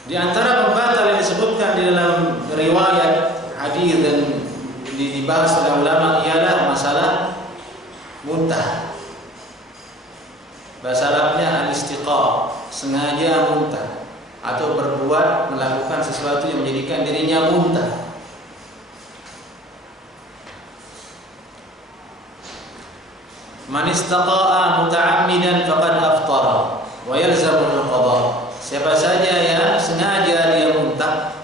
Di antara pembatal yang disebutkan di dalam riwayat hadis dan dibahas oleh ulama ialah masalah muntah. Bahasa Arabnya al-istiqa, sengaja muntah atau berbuat melakukan sesuatu yang menjadikan dirinya muntah. Man istaqa'a muta'ammidan faqad aftara wa yalzamu al-qada. Siapa saja yang sengaja dia muntah,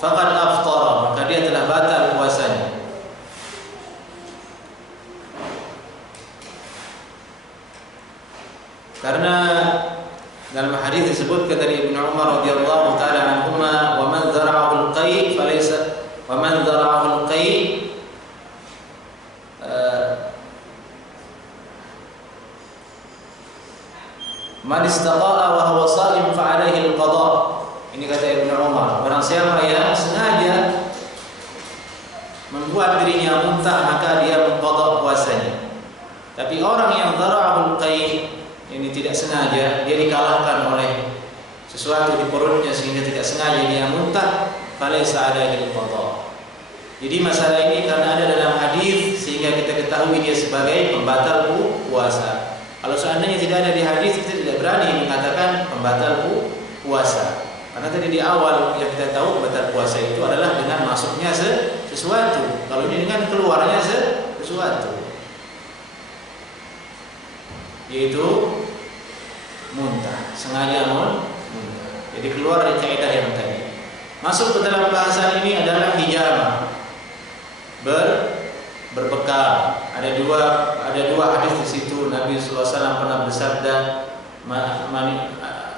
faqad aftara, maka dia telah batal puasanya. Karena dalam hadis disebutkan dari Ibnu Umar radhiyallahu taala anhuma, wa man zara'ahu al-qay falaysa wa man zara'ahu al-qay man istaqa'a wa huwa sha'im fa 'alaihi al-qada. Ini kata Ibnu Umar, barang siapa yang sengaja membuat dirinya muntah maka dia mengqada puasanya. Tapi orang yang zara'ahu al-qay, ini tidak sengaja, dia dikalahkan oleh sesuatu di perutnya sehingga tidak sengaja dia muntah, falaysa 'alaihi al-qada. Jadi masalah ini karena ada dalam hadis sehingga kita ketahui dia sebagai pembatal puasa. Kalau seandainya tidak ada di hadis, kita tidak berani mengatakan pembatal puasa. Karena tadi di awal yang kita tahu pembatal puasa itu adalah dengan masuknya sesuatu. Kalau ini dengan keluarnya sesuatu, yaitu muntah, sengaja muntah. Jadi keluar dari kaidah yang tadi. Masuk ke dalam bahasan ini adalah hijamah, berbekal. Ada dua hadis di situ. Nabi sallallahu alaihi wasallam pernah bersabda,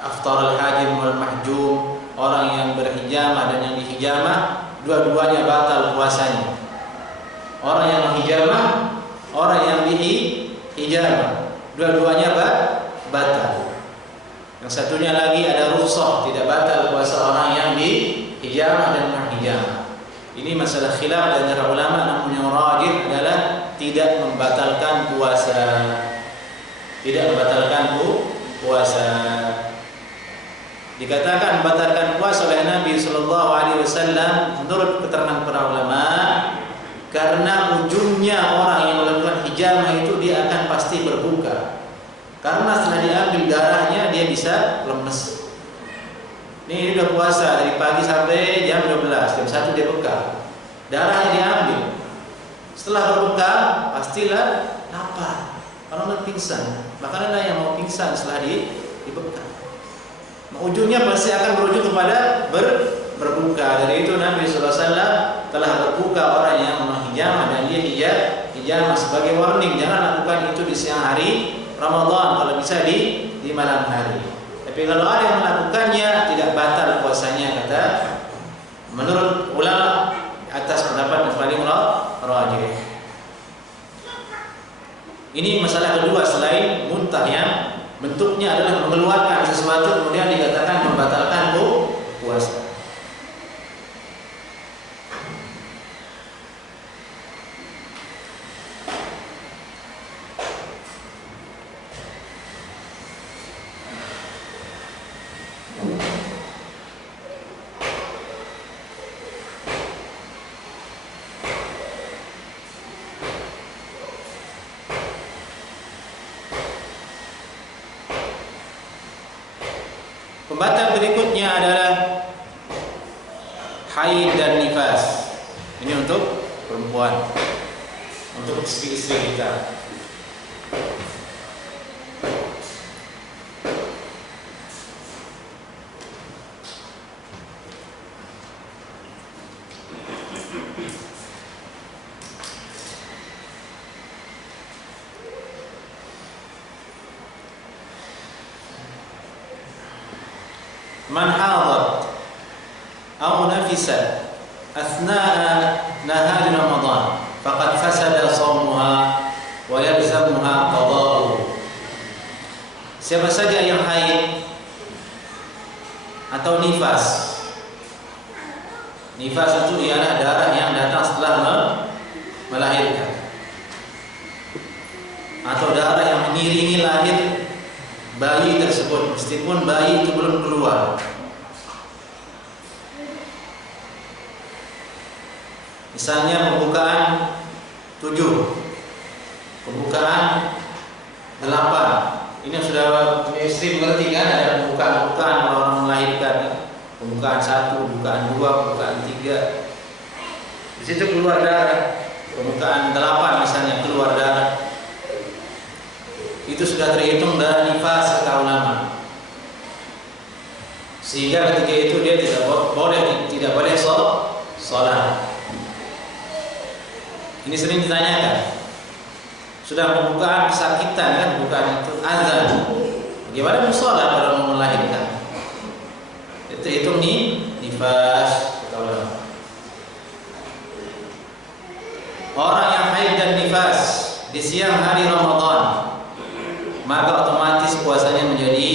aftar al-hajim wal mahjum, orang yang berhijamah dan yang dihijamah dua-duanya batal puasanya. Orang yang menghijamah, orang yang dihijamah, dua-duanya batal. Yang satunya lagi ada rukhsah, tidak batal puasa orang yang dihijamah dan menghijamah. Ini masalah khilaf di antara ulama, namun yang rajih adalah tidak membatalkan puasa. Tidak membatalkan puasa. dikatakan membatalkan puasa oleh Nabi Shallallahu Alaihi Wasallam menurut keterangan para ulama karena ujungnya orang yang melakukan hijamah itu dia akan pasti berbuka, karena setelah diambil darahnya dia bisa lemes. Ini udah puasa dari pagi sampai jam 12, jam 1 dia buka, darahnya diambil. Setelah berbuka pastilah lapar, kalau nggak pingsan. Bahkan ada yang mau pingsan setelah dibuka. Ujungnya pasti akan berujung kepada berbuka. Dari itu Nabi SAW telah berbuka orang yang menghijamah dan dia hijamah sebagai warning, jangan lakukan itu di siang hari Ramadan, kalau bisa di malam hari. Tapi kalau ada yang melakukannya tidak batal puasanya, kata menurut ulama atas pendapat yang paling rajih. Ini masalah kedua selain muntah yang bentuknya adalah mengeluarkan sesuatu kemudian dikatakan membatalkan puasa. Pembatal berikutnya adalah haid dan nifas. Ini untuk perempuan, untuk istri-istri kita. Man hadat aw nafisat athna'a nahari Ramadan faqad fasada shaumuha wa yalzamuha qada'uhu. Siapa saja yang haid atau nifas. Nifas itu ialah darah yang datang setelah melahirkan, atau darah yang mengiringi lahir bayi tersebut meskipun bayi itu belum keluar. Misalnya pembukaan 7, pembukaan 8. Ini sudah istri mengerti kan, ada pembukaan kalau orang melahirkan, pembukaan 1, pembukaan 2, pembukaan 3. Di situ keluar darah. Pembukaan 8 misalnya keluar darah. Itu sudah terhitung darah nifas kata ulama. Sehingga ketika itu dia tidak boleh sholat. Ini sering ditanyakan. Sudah pembukaan kesakitan kan, bukan itu azan. Bagaimana sholat kalau mau melahirkan? Itu hitung nifas kata ulama. Orang yang haid dan nifas di siang hari Ramadan, maka otomatis puasanya menjadi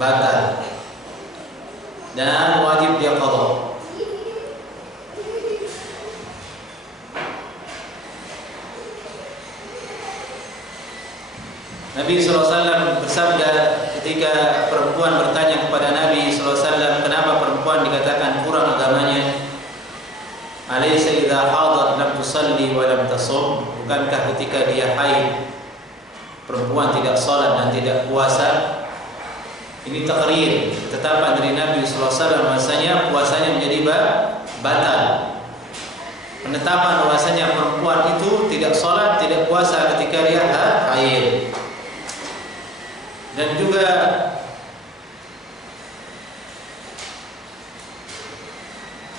batal dan wajib dia qadha. Nabi SAW bersabda ketika perempuan bertanya kepada Nabi SAW, kenapa perempuan dikatakan kurang agamanya? Alaysa idza hadat lam tusalli wa lam tasum? Bukankah ketika dia haid perempuan tidak salat dan tidak puasa? Ini takrir, ketetapan dari Nabi SAW bahwasanya puasanya menjadi batal. Penetapan bahwasanya perempuan itu tidak salat, tidak puasa ketika dia haid. Dan juga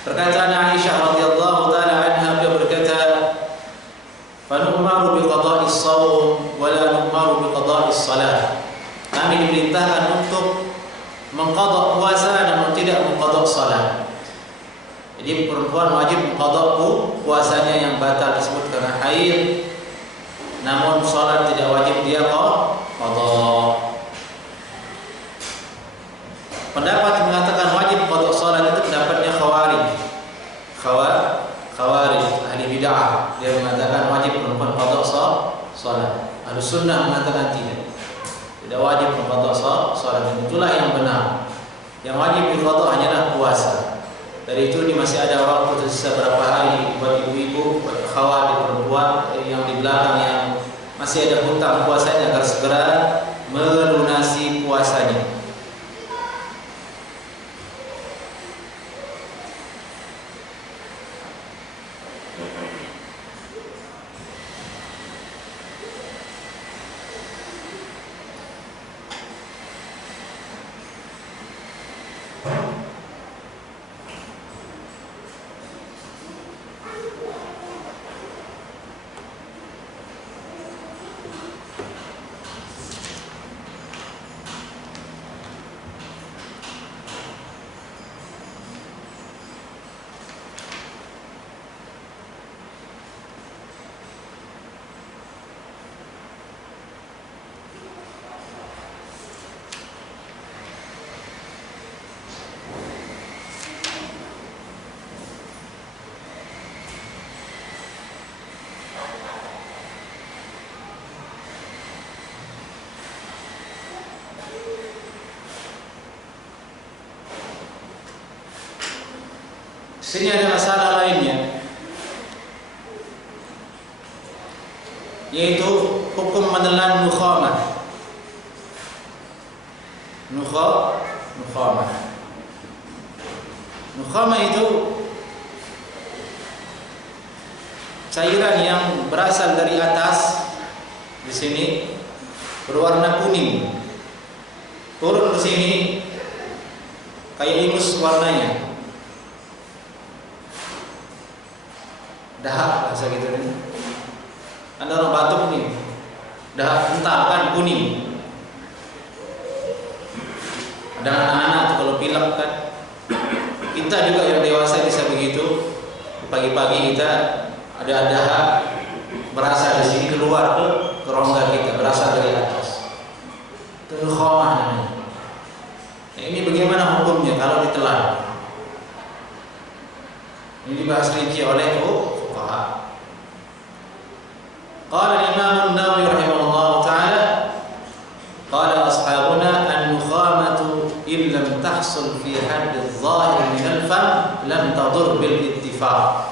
perkataan Aisyah radhiyallahu taala anha, beliau berkata, "Fa nu'maru bi qada'is shaum wa la nu'maru bi qada'is shalah." Kami diperintahkan untuk mengqadha puasa namun tidak mengqadha salat. Jadi perempuan wajib mengqadha puasanya yang batal tersebut karena haid, namun salat tidak wajib dia qadha. Pendapat yang mengatakan wajib qadha salat itu pendapatnya Khawarij, ahli bid'ah. Dia mengatakan wajib perempuan qadha salat. Ahlus sunnah mengatakan tidak wajib qadha salat. Itulah yang benar. Yang wajib diqadha hanyalah puasa. Dari itu ini masih ada waktu tersisa berapa hari buat ibu-ibu, buat akhwat perempuan yang di belakang yang masih ada hutang puasanya agar segera melunasi puasanya. Sini ada masalah lainnya, yaitu hukum menelan nukhamah. Nukhamah itu cairan yang berasal dari atas di sini berwarna kuning, turun ke sini kayak ingus warnanya. Dahak bahasa gitu nih. Ada orang batuk nih, dahak kental kan kuning. Ada anak-anak kalau pilek kan. Kita juga yang dewasa bisa begitu. Pagi-pagi kita ada dahak berasal dari sini keluar ke rongga kita, berasal dari atas. Itu nukhamah namanya. Nah, ini bagaimana hukumnya kalau ditelan? Ini dibahas rinci oleh fuqaha. Qala Imam An-Nawawi rahimahullah ta'ala, qala ashabuna an-nukhamatu in lam tahsul fi hadd adh-dhahir min al-fam lam tadur bil ittifaq.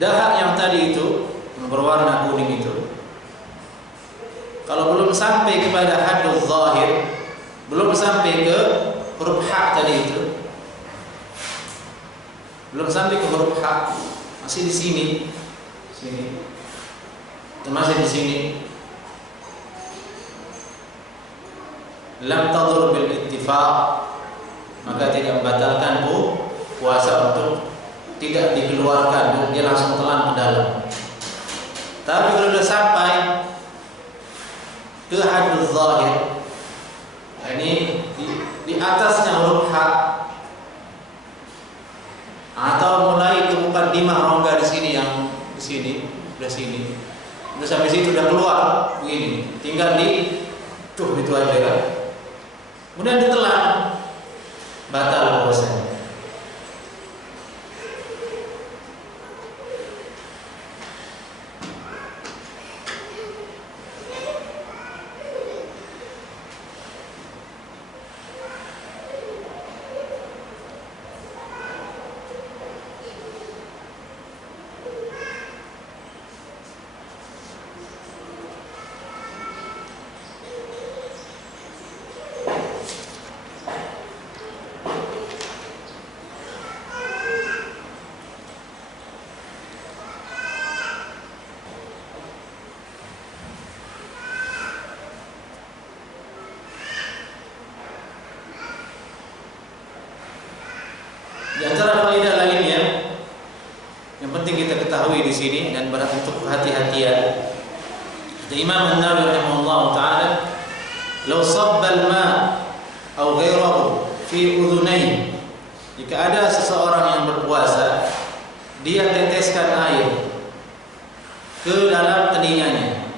Dahak yang tadi itu berwarna kuning itu, kalau belum sampai kepada hadd adh-dhahir, belum sampai ke huruf ha tadi itu, belum sampai ke huruf ha, masih di sini, masih di sini. Lam tadur bil ittifaq, maka tidak membatalkan puasa untuk tidak dikeluarkan, dia langsung telan ke dalam. Tapi kalau sudah sampai ke haddul zahir, ini di atasnya huruf ha, atau mulai ke mukaddimah rongga di sini, yang di sini, udah sini, udah sampai situ udah keluar begini, tinggal di itu aja kan. Kemudian ditelan, batal puasanya. Di antara faedah lainnya yang penting kita ketahui di sini dan untuk hati-hatian, Imam An-Nawawi rahimahullah taala, "Law sabba al-ma' aw ghayrahu fi udhunayhi." Jika ada seseorang yang berpuasa, dia teteskan air ke dalam telinganya,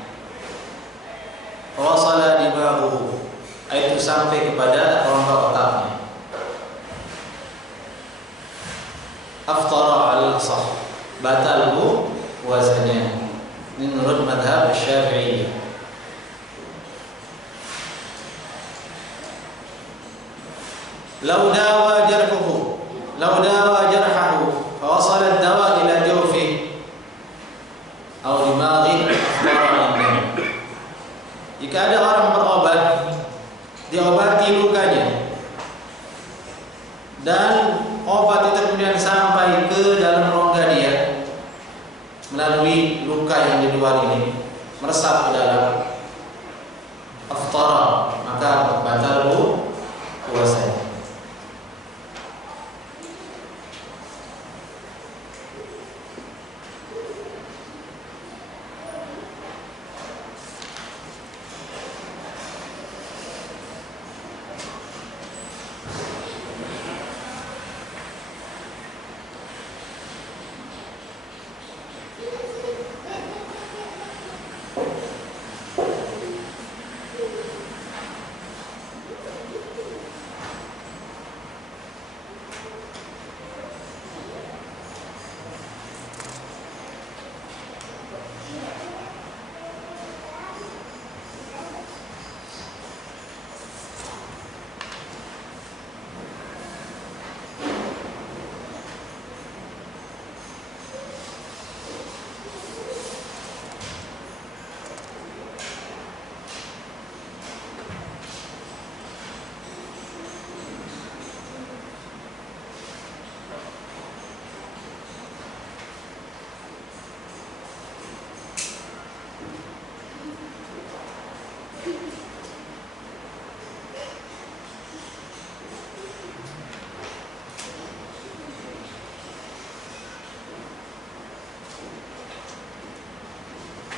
wasala dibahu, air itu sampai kepada rongga otaknya, aftara al-sah, batal puasanya. Ini menurut madhab Syafi'i. Lau dawa jarhuhu, lau dawa jarhahu, fawasal ad-dawa ila jawfi atau dimaghi afdara minhu. Jika ada orang berobat, diobati lukanya, dan obat itu kemudian sampai ke dalam rongga dia melalui luka yang di luar ini, meresap ke dalam, afdara, maka batal puasanya.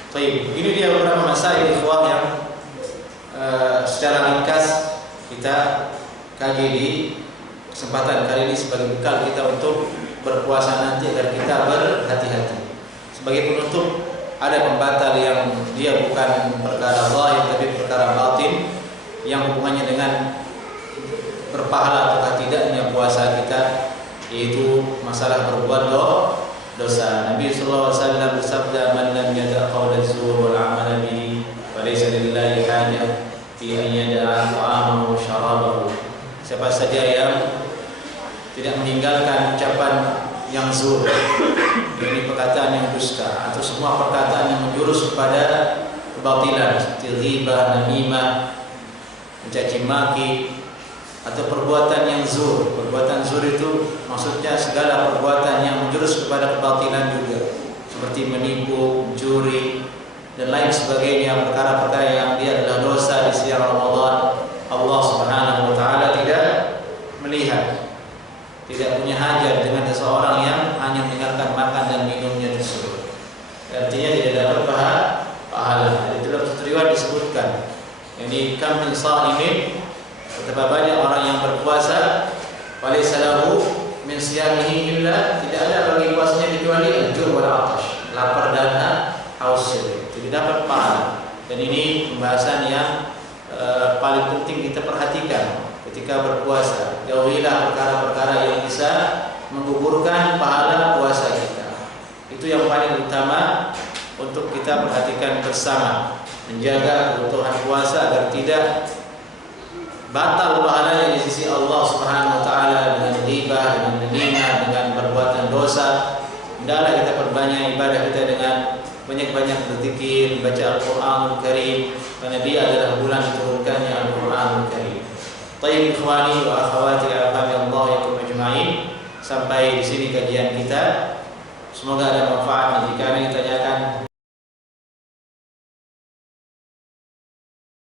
Baik, ini dia beberapa masalah ikhwah yang secara ringkas kita kaji di kesempatan kali ini sebagai bekal kita untuk berpuasa nanti agar kita berhati-hati. Sebagai penutup, ada pembatal yang dia bukan perkara zahir tapi perkara batin yang hubungannya dengan berpahala atau tidaknya puasa kita, yaitu masalah berbuat dosa. Nabi sallallahu alaihi wasallam bersabda, "Man lam yada' qawla az-zur wal 'amala bihi, fa laysa lillahi hajah fi an yada'a ta'amahu wa syarabahu." Siapa saja yang tidak meninggalkan ucapan yang zur, ini perkataan yang dusta, atau semua perkataan yang menjurus kepada kebatilan seperti ghibah, namimah, mencaci maki, atau perbuatan yang zur. Perbuatan zur itu maksudnya segala perbuatan yang menjurus kepada kebatilan juga, seperti menipu, mencuri, dan lain sebagainya, perkara-perkara yang dia adalah dosa di siang Ramadan. Allah Subhanahu wa taala tidak melihat, tidak punya hajat dengan seseorang yang hanya meninggalkan makan dan minumnya tersebut. Artinya tidak dapat pahala. Itulah riwayat disebutkan, yani kam min sha'imin, betapa banyak orang yang berpuasa, walaysa lahu min siyamihi illa, tidak ada bagi puasanya kecuali al-ju' wal 'atash, lapar dan haus, tidak dapat pahala. Dan ini pembahasan yang paling penting kita perhatikan ketika berpuasa. Jauhilah perkara-perkara yang bisa menggugurkan pahala puasa kita. Itu yang paling utama untuk kita perhatikan bersama, menjaga keutuhan puasa agar tidak batal pahalanya di sisi Allah Subhanahu wa taala dengan ghibah, dengan namimah, dengan perbuatan dosa. Hendaklah kita perbanyak ibadah kita dengan banyak-banyak berzikir, baca Al-Qur'anul Karim, karena dia adalah bulan diturunkannya Al-Qur'anul Karim. Tayyib ikhwani wa akhwati Allah yakum ajma'in. Sampai di sini kajian kita. Semoga ada manfaatnya. Jika ada yang ditanyakan